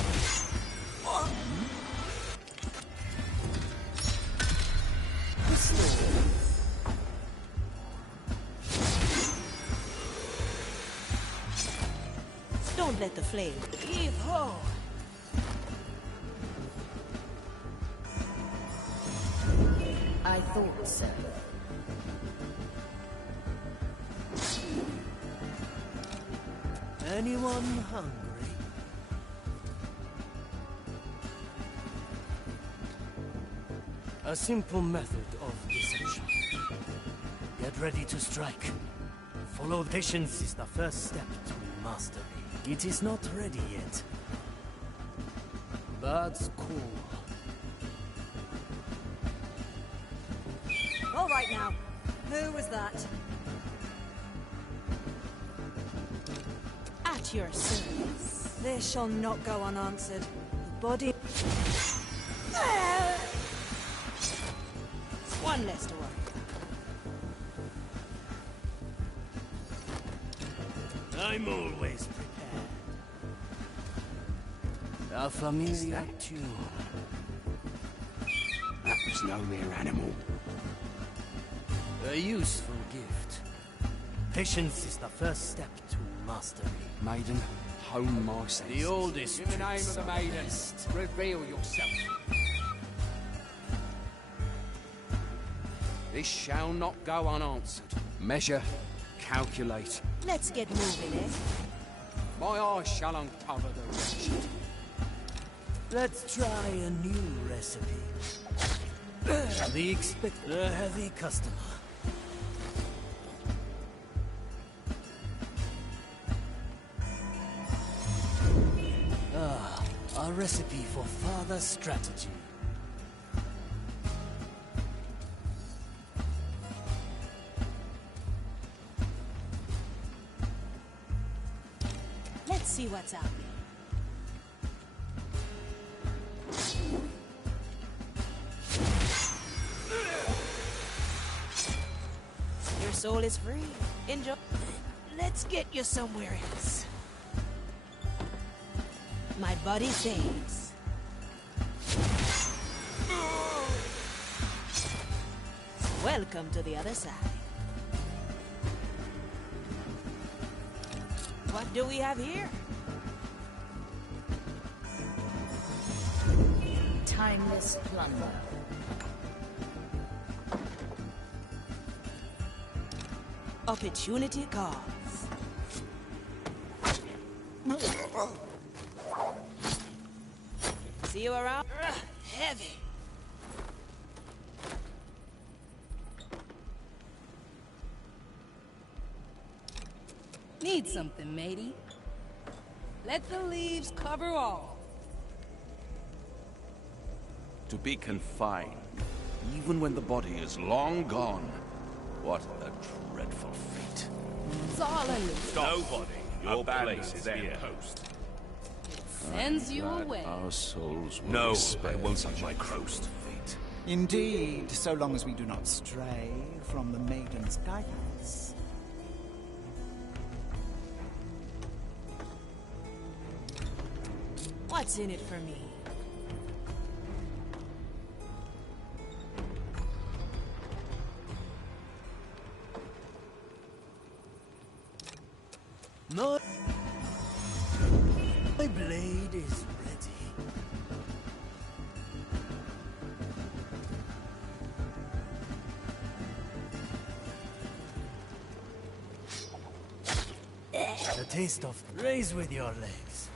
Don't let the flame. Heave-ho! I thought so. Anyone hungry? A simple method of deception. Get ready to strike. Follow patience is the first step to mastery. It is not ready yet. That's cool. All right now. Who was that? At your service. This shall not go unanswered. The body... One less to worry. I'm always prepared. A familiar tune. That was no mere animal. A useful gift. Patience is the first step to mastery. Maiden, hone my senses. The oldest. In the name of the maiden, reveal yourself. This shall not go unanswered. Measure, calculate. Let's get moving, eh? My eyes shall uncover the wretched. Let's try a new recipe. The heavy customer. Ah, a recipe for further strategy. Let's see what's out there. Your soul is free. Enjoy. Let's get you somewhere else. My body fades. Welcome to the other side. What do we have here? Timeless plunder. Opportunity cards. See you around? Heavy. Need something, matey? Let the leaves cover all. To be confined, even when the body is long gone. What a dreadful fate. It's all in the Nobody. Your place is here. Post. sends you away. Our souls will No, be spared I won't such my a croast fate. Indeed, so long as we do not stray from the maiden's guidance. What's in it for me? My blade is ready. The taste of raise with your legs.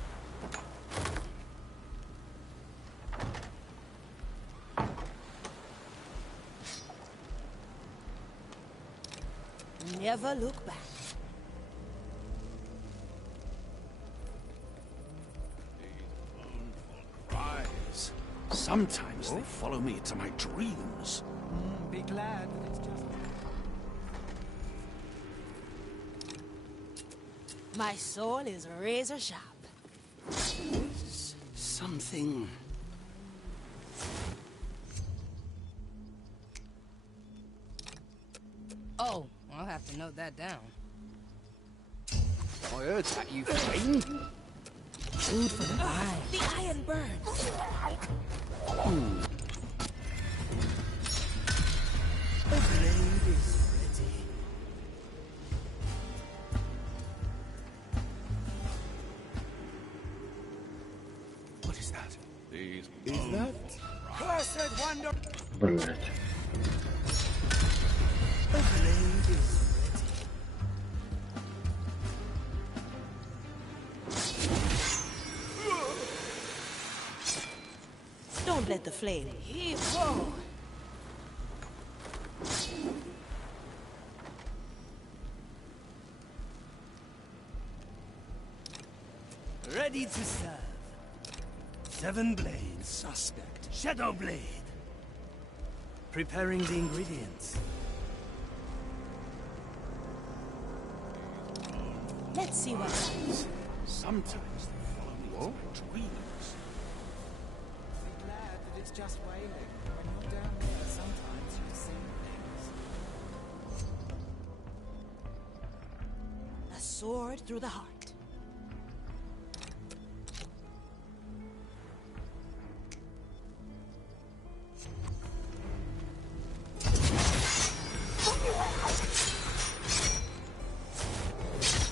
Never look back. Cries. Sometimes they follow me to my dreams. Be glad that it's just... My soul is razor sharp. Something... Oh, I'll have to note that down. I heard that, you fiend. Food for the eye. The iron burns. The blade is ready. What is that? These Is that? Cursed wonder. Блять. The blade is Don't let the flame heave. Whoa. ready to serve. 7 blades. Suspect. Shadow blade. Preparing the ingredients. Let's see what happens. Sometimes they follow me to my dreams. Be glad that it's just wailing. When you're down there, sometimes you see things. A sword through the heart.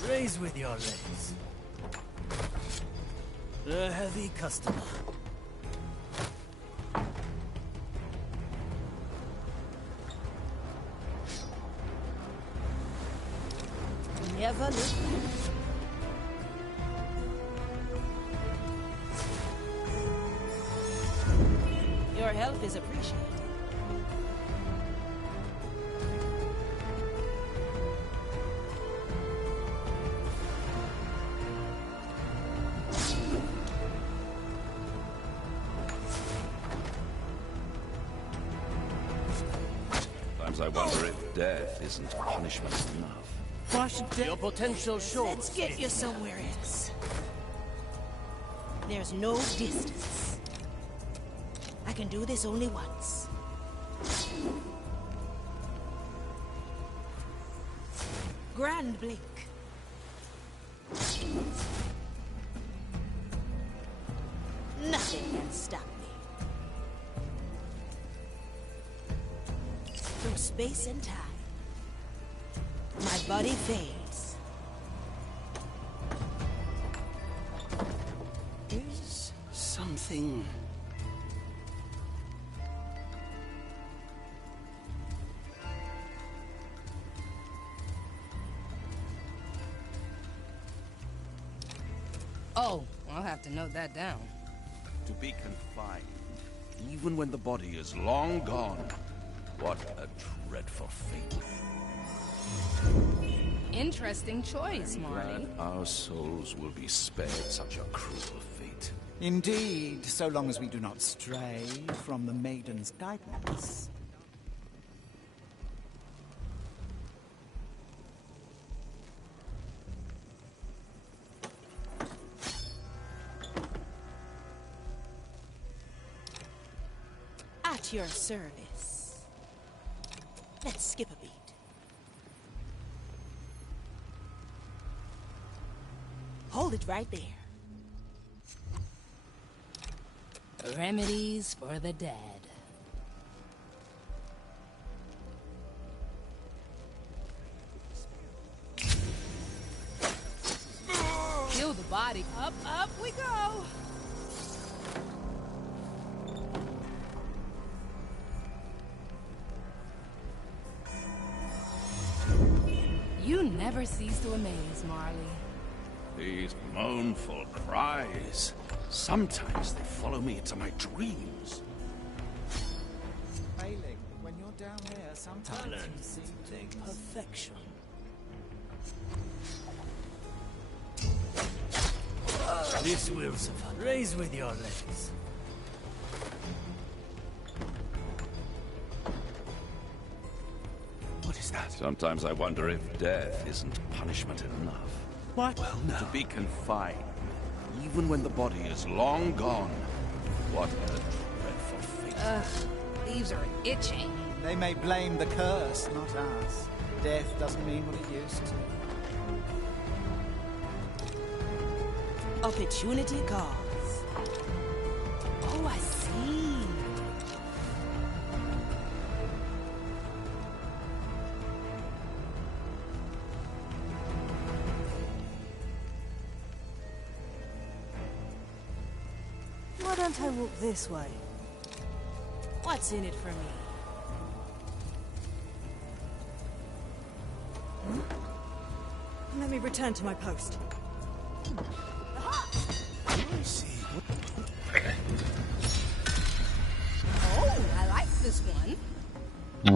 Raise with your legs. A heavy customer. Never look back. Your help is appreciated. Sometimes I wonder if death isn't punishment enough. Your potential shows. Let's get you somewhere else. There's no distance. I can do this only once. Grand blink. Nothing can stop me. Through space and time, my body fades. Is something... Oh, I'll have to note that down. to be confined, even when the body is long gone. What a dreadful fate. Interesting choice, Marley. Glad our souls will be spared such a cruel fate. Indeed, so long as we do not stray from the maiden's guidance. At your service. Let's skip a beat. Hold it right there. Remedies for the dead. Kill the body. Up, up we go. You never cease to amaze, Marley. These mournful cries. Sometimes they follow me into my dreams. Failing, when you're down there, sometimes you see things. Perfection. This will suffice. Raise with your legs. What is that? Sometimes I wonder if death isn't punishment enough. What? Well, no. To be confined, even when the body is long gone. What a dreadful fate. Leaves are itching. They may blame the curse, not us. Death doesn't mean what it used to. Opportunity calls. Oh, I see. Why don't I walk this way? What's in it for me? Let me return to my post. Oh, I like this one.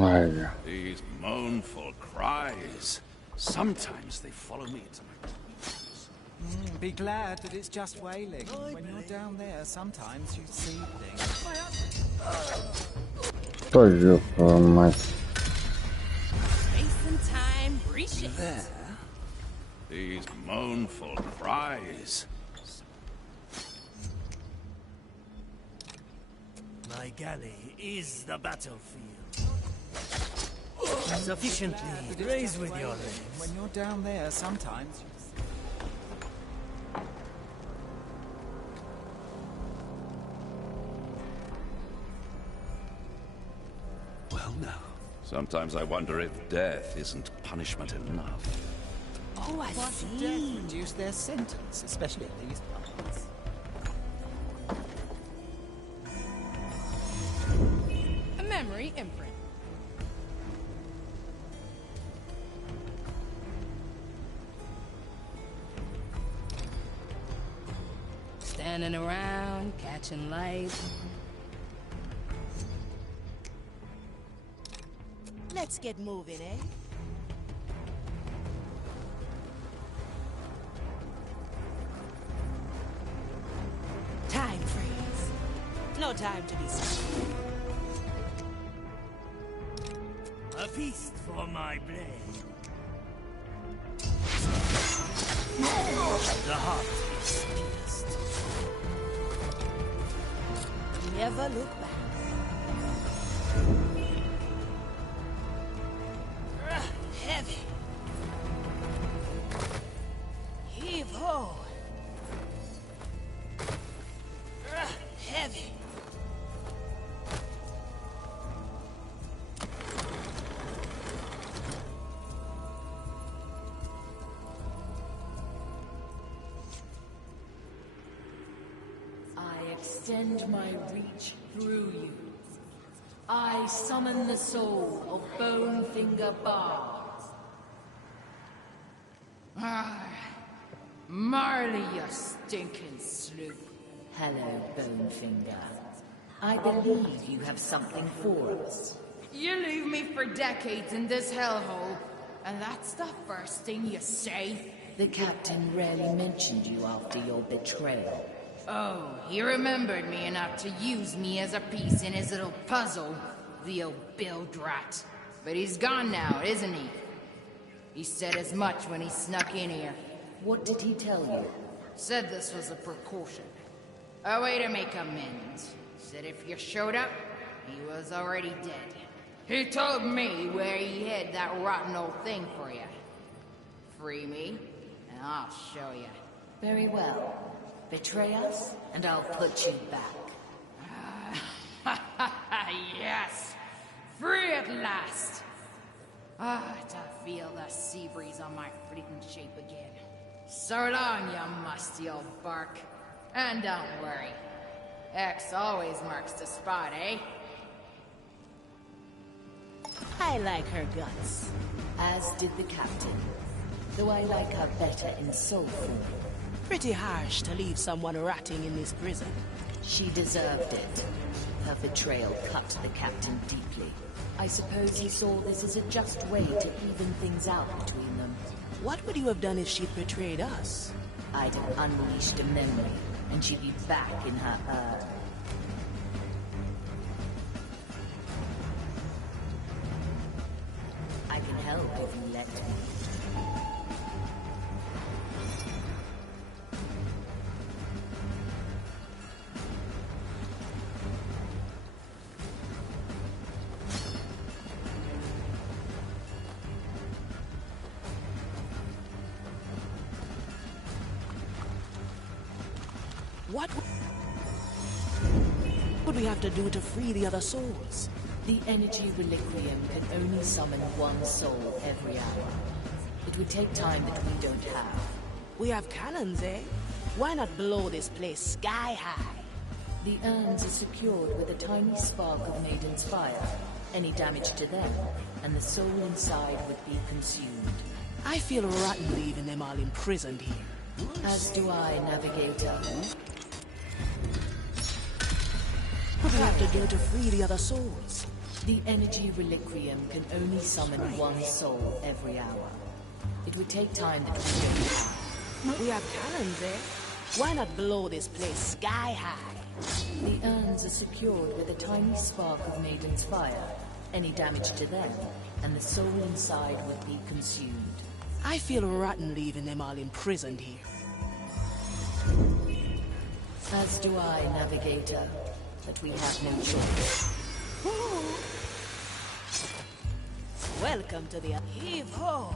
Ай, These mournful cries. Sometimes they follow me into my dreams. Be glad that it's just wailing. When you're down there, sometimes you see things. твою мать. Space and time reshape. There. These mournful cries. My galley is the battlefield. Sufficiently. Raise with your legs. When you're down there, sometimes you see. Well, now. Sometimes I wonder if death isn't punishment enough. Oh, I Why should death see. reduce their sentence, especially at these parts? A memory imprint. Standing around, catching light. Let's get moving, eh? Time freeze. No time to be silly. A feast for my blade. The heart is pierced. Never look back. Heavy. Heave ho. Heavy. I extend my reach through you. I summon the soul of Bonefinger Bar. Marley, you stinking sloop. Hello, Bonefinger. I believe you have something for us. You leave me for decades in this hellhole. And that's the first thing you say? The captain rarely mentioned you after your betrayal. Oh, he remembered me enough to use me as a piece in his little puzzle. The old bilge rat. But he's gone now, isn't he? He said as much when he snuck in here. What did he tell you? Said this was a precaution. A way to make amends. Said if you showed up, he was already dead. He told me where he hid that rotten old thing for you. Free me, and I'll show you. Very well. Betray us, and I'll put you back. Yes! Free at last! To feel the sea breeze on my fleeting shape again. So long, you musty old bark. And don't worry. X always marks the spot, eh? I like her guts. As did the captain. Though I like her better in soul form. Pretty harsh to leave someone rotting in this prison. She deserved it. Her betrayal cut the captain deeply. I suppose he saw this as a just way to even things out between them. What would you have done if she'd betrayed us? I'd have unleashed a memory, and she'd be back in her urn. I can help if you let me. What would we have to do to free the other souls? The energy reliquarium can only summon one soul every hour. It would take time that we don't have. We have cannons, eh? Why not blow this place sky high? The urns are secured with a tiny spark of Maiden's fire. Any damage to them, and the soul inside would be consumed. I feel rotten leaving them all imprisoned here. As do I, Navigator. What do we have to do to free the other souls? The energy reliquarium can only summon one soul every hour. It would take time that we don't have. We have cannons, eh? Why not blow this place sky high? The urns are secured with a tiny spark of Maiden's fire. Any damage to them, and the soul inside would be consumed. I feel rotten leaving them all imprisoned here. As do I, Navigator. But we have no choice. Welcome to the heave-ho!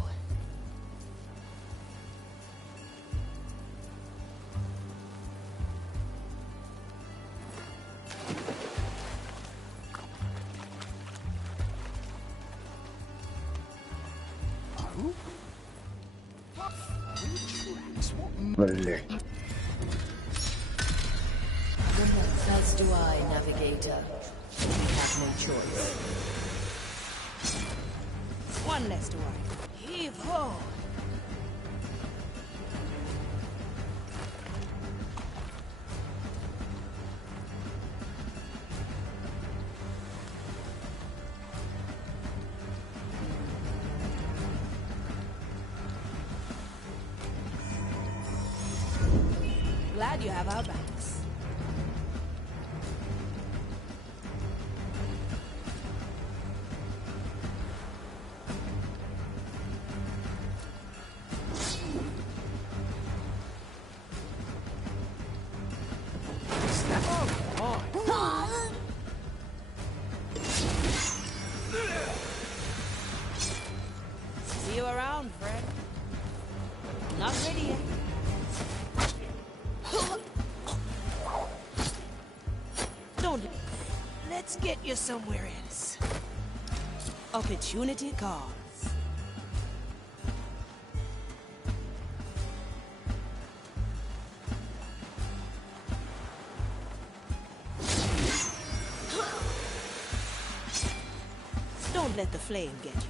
Блять. As do I, Navigator. We have no choice. One less to worry. Heave-ho! Glad you have our backs. See you around, friend. Not ready yet. Don't. Let's get you somewhere else. Opportunity calls. Don't let the flame get you.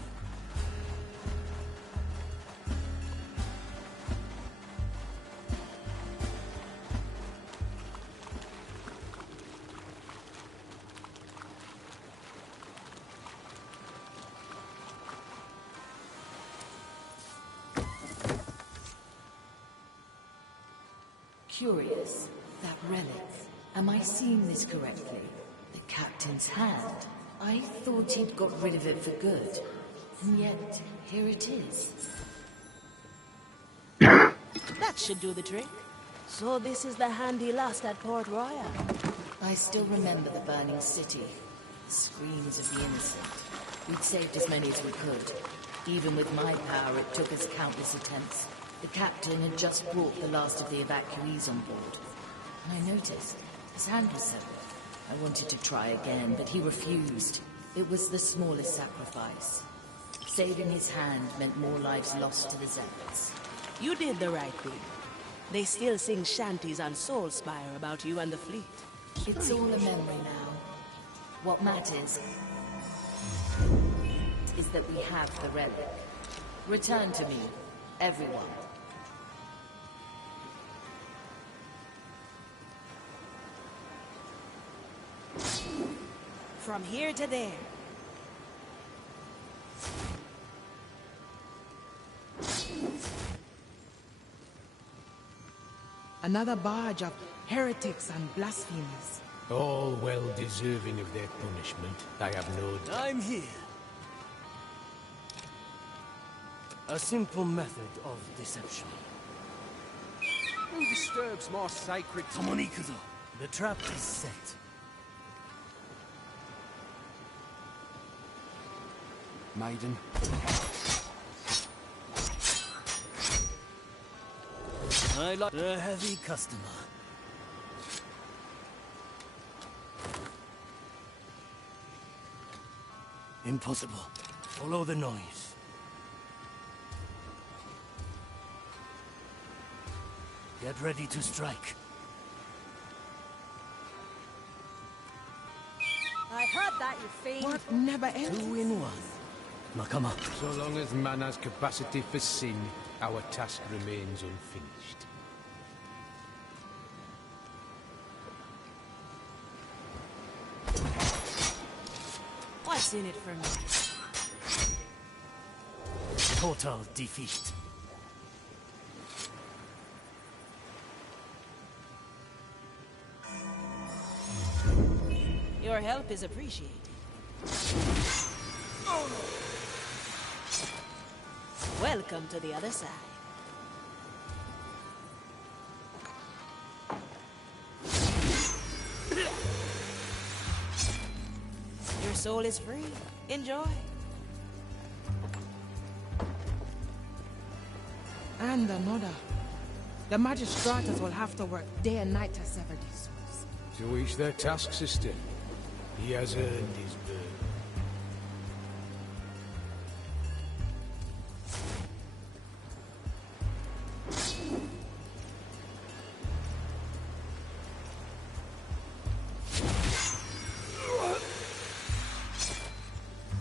Curious. That relic. Am I seeing this correctly? The captain's hand. I thought he'd got rid of it for good. And yet, here it is. That should do the trick. So this is the hand he lost at Port Royal. I still remember the burning city. The screams of the innocent. We'd saved as many as we could. Even with my power, it took us countless attempts. The captain had just brought the last of the evacuees on board. And I noticed his hand was severed. I wanted to try again, but he refused. It was the smallest sacrifice. Saving his hand meant more lives lost to the Zealots. You did the right thing. They still sing shanties on Soulspire about you and the fleet. It's all a memory now. What matters is that we have the relic. Return to me, everyone. From here to there. Another barge of heretics and blasphemers. All well deserving of their punishment, I have no doubt. I'm here. A simple method of deception. Who disturbs my sacred... The trap is set. Maiden. I like a heavy customer. Impossible. Follow the noise. Get ready to strike. I heard that, you fiend. What never ends? 2 in 1. Now come on. So long as man has capacity for sin, our task remains unfinished. What's in it for me? Total defeat. Your help is appreciated. Welcome to the other side. Your soul is free. Enjoy. And another. The magistrates will have to work day and night to sever these souls. To each their task, sister. He has earned his burden.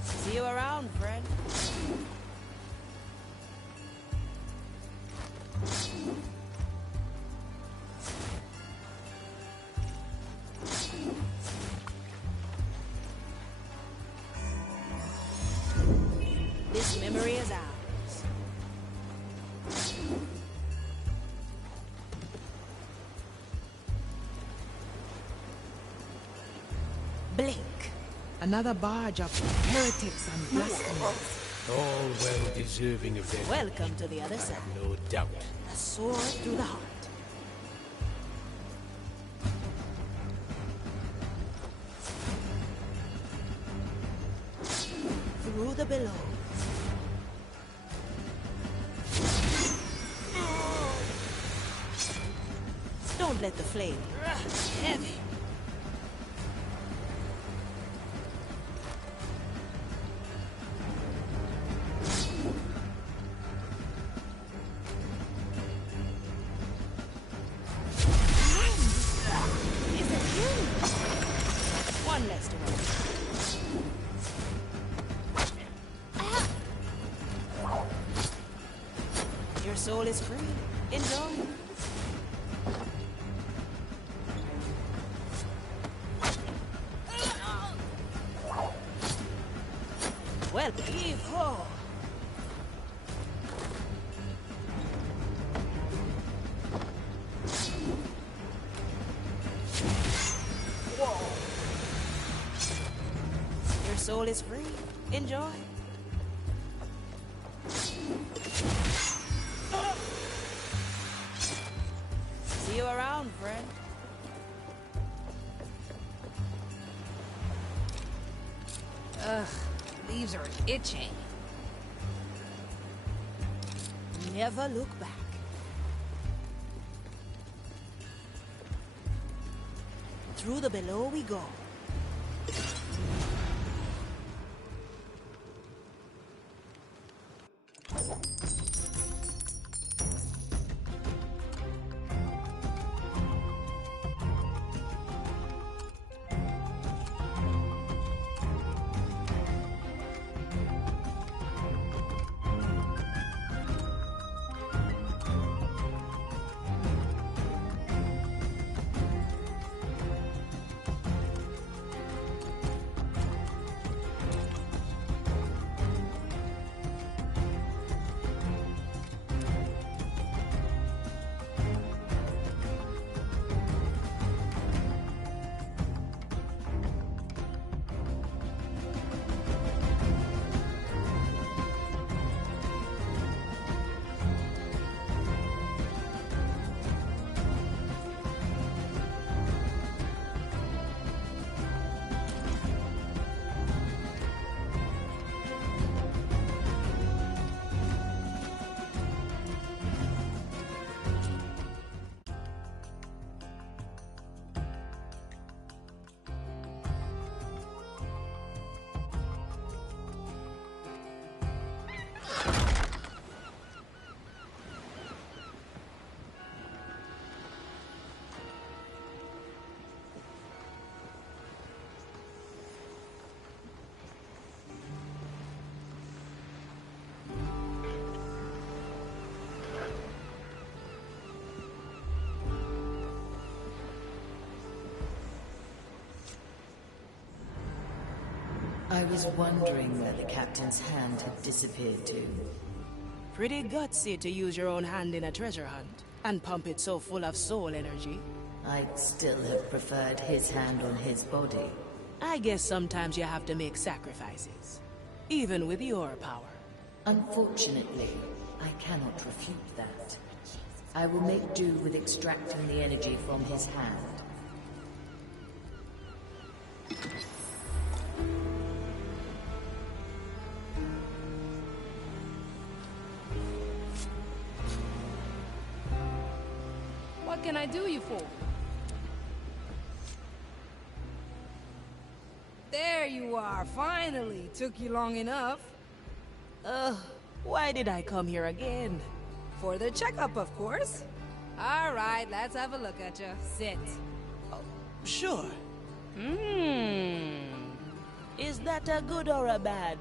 See you around, friend. This memory is ours. Blink. Another barge of heretics and blasphemers. All well deserving of their Welcome to the other I side. have no doubt. A sword through the heart. Through the billows. Don't let the flame. Heavy. Is it you? One less to worry. Your soul is free. Enjoy. Well, heave ho! soul is free. Enjoy. See you around, friend. Ugh, leaves are itching. Never look back. Through the below we go. I was wondering where the captain's hand had disappeared to. Pretty gutsy to use your own hand in a treasure hunt and pump it so full of soul energy. I'd still have preferred his hand on his body. I guess sometimes you have to make sacrifices, even with your power. Unfortunately, I cannot refute that. I will make do with extracting the energy from his hand. What can I do you for? There you are, finally. Took you long enough. Why did I come here again? For the checkup, of course. All right, let's have a look at you. Sit. Sure. Is that a good or a bad?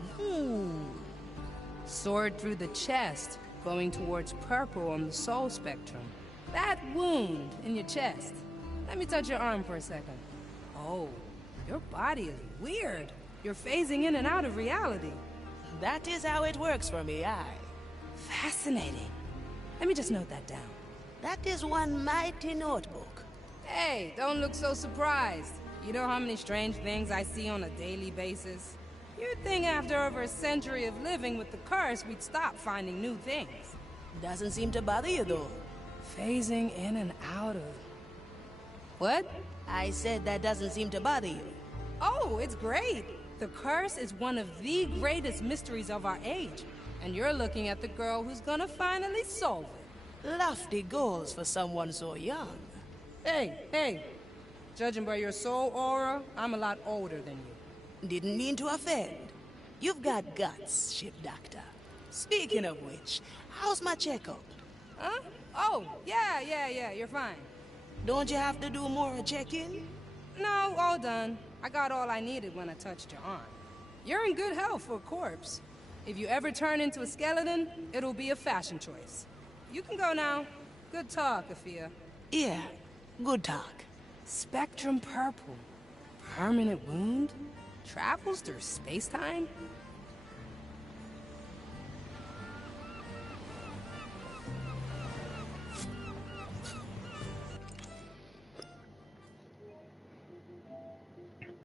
Sword through the chest, going towards purple on the soul spectrum. That wound in your chest. Let me touch your arm for a second. Oh, your body is weird. You're phasing in and out of reality. That is how it works for me, Fascinating. Let me just note that down. That is one mighty notebook. Hey, don't look so surprised. You know how many strange things I see on a daily basis? You'd think after over a century of living with the curse, we'd stop finding new things. Doesn't seem to bother you, though. Phasing in and out of... What? I said that doesn't seem to bother you. Oh, it's great. The curse is one of the greatest mysteries of our age. And you're looking at the girl who's gonna finally solve it. Lofty goals for someone so young. Hey. Judging by your soul aura, I'm a lot older than you. Didn't mean to offend. You've got guts, ship doctor. Speaking of which, how's my checkup? Huh? Oh, yeah, you're fine. Don't you have to do more check-in? No, all done. I got all I needed when I touched your arm. You're in good health for a corpse. If you ever turn into a skeleton, it'll be a fashion choice. You can go now. Good talk, Afia. Yeah, good talk. Spectrum purple. Permanent wound? Travels through space-time?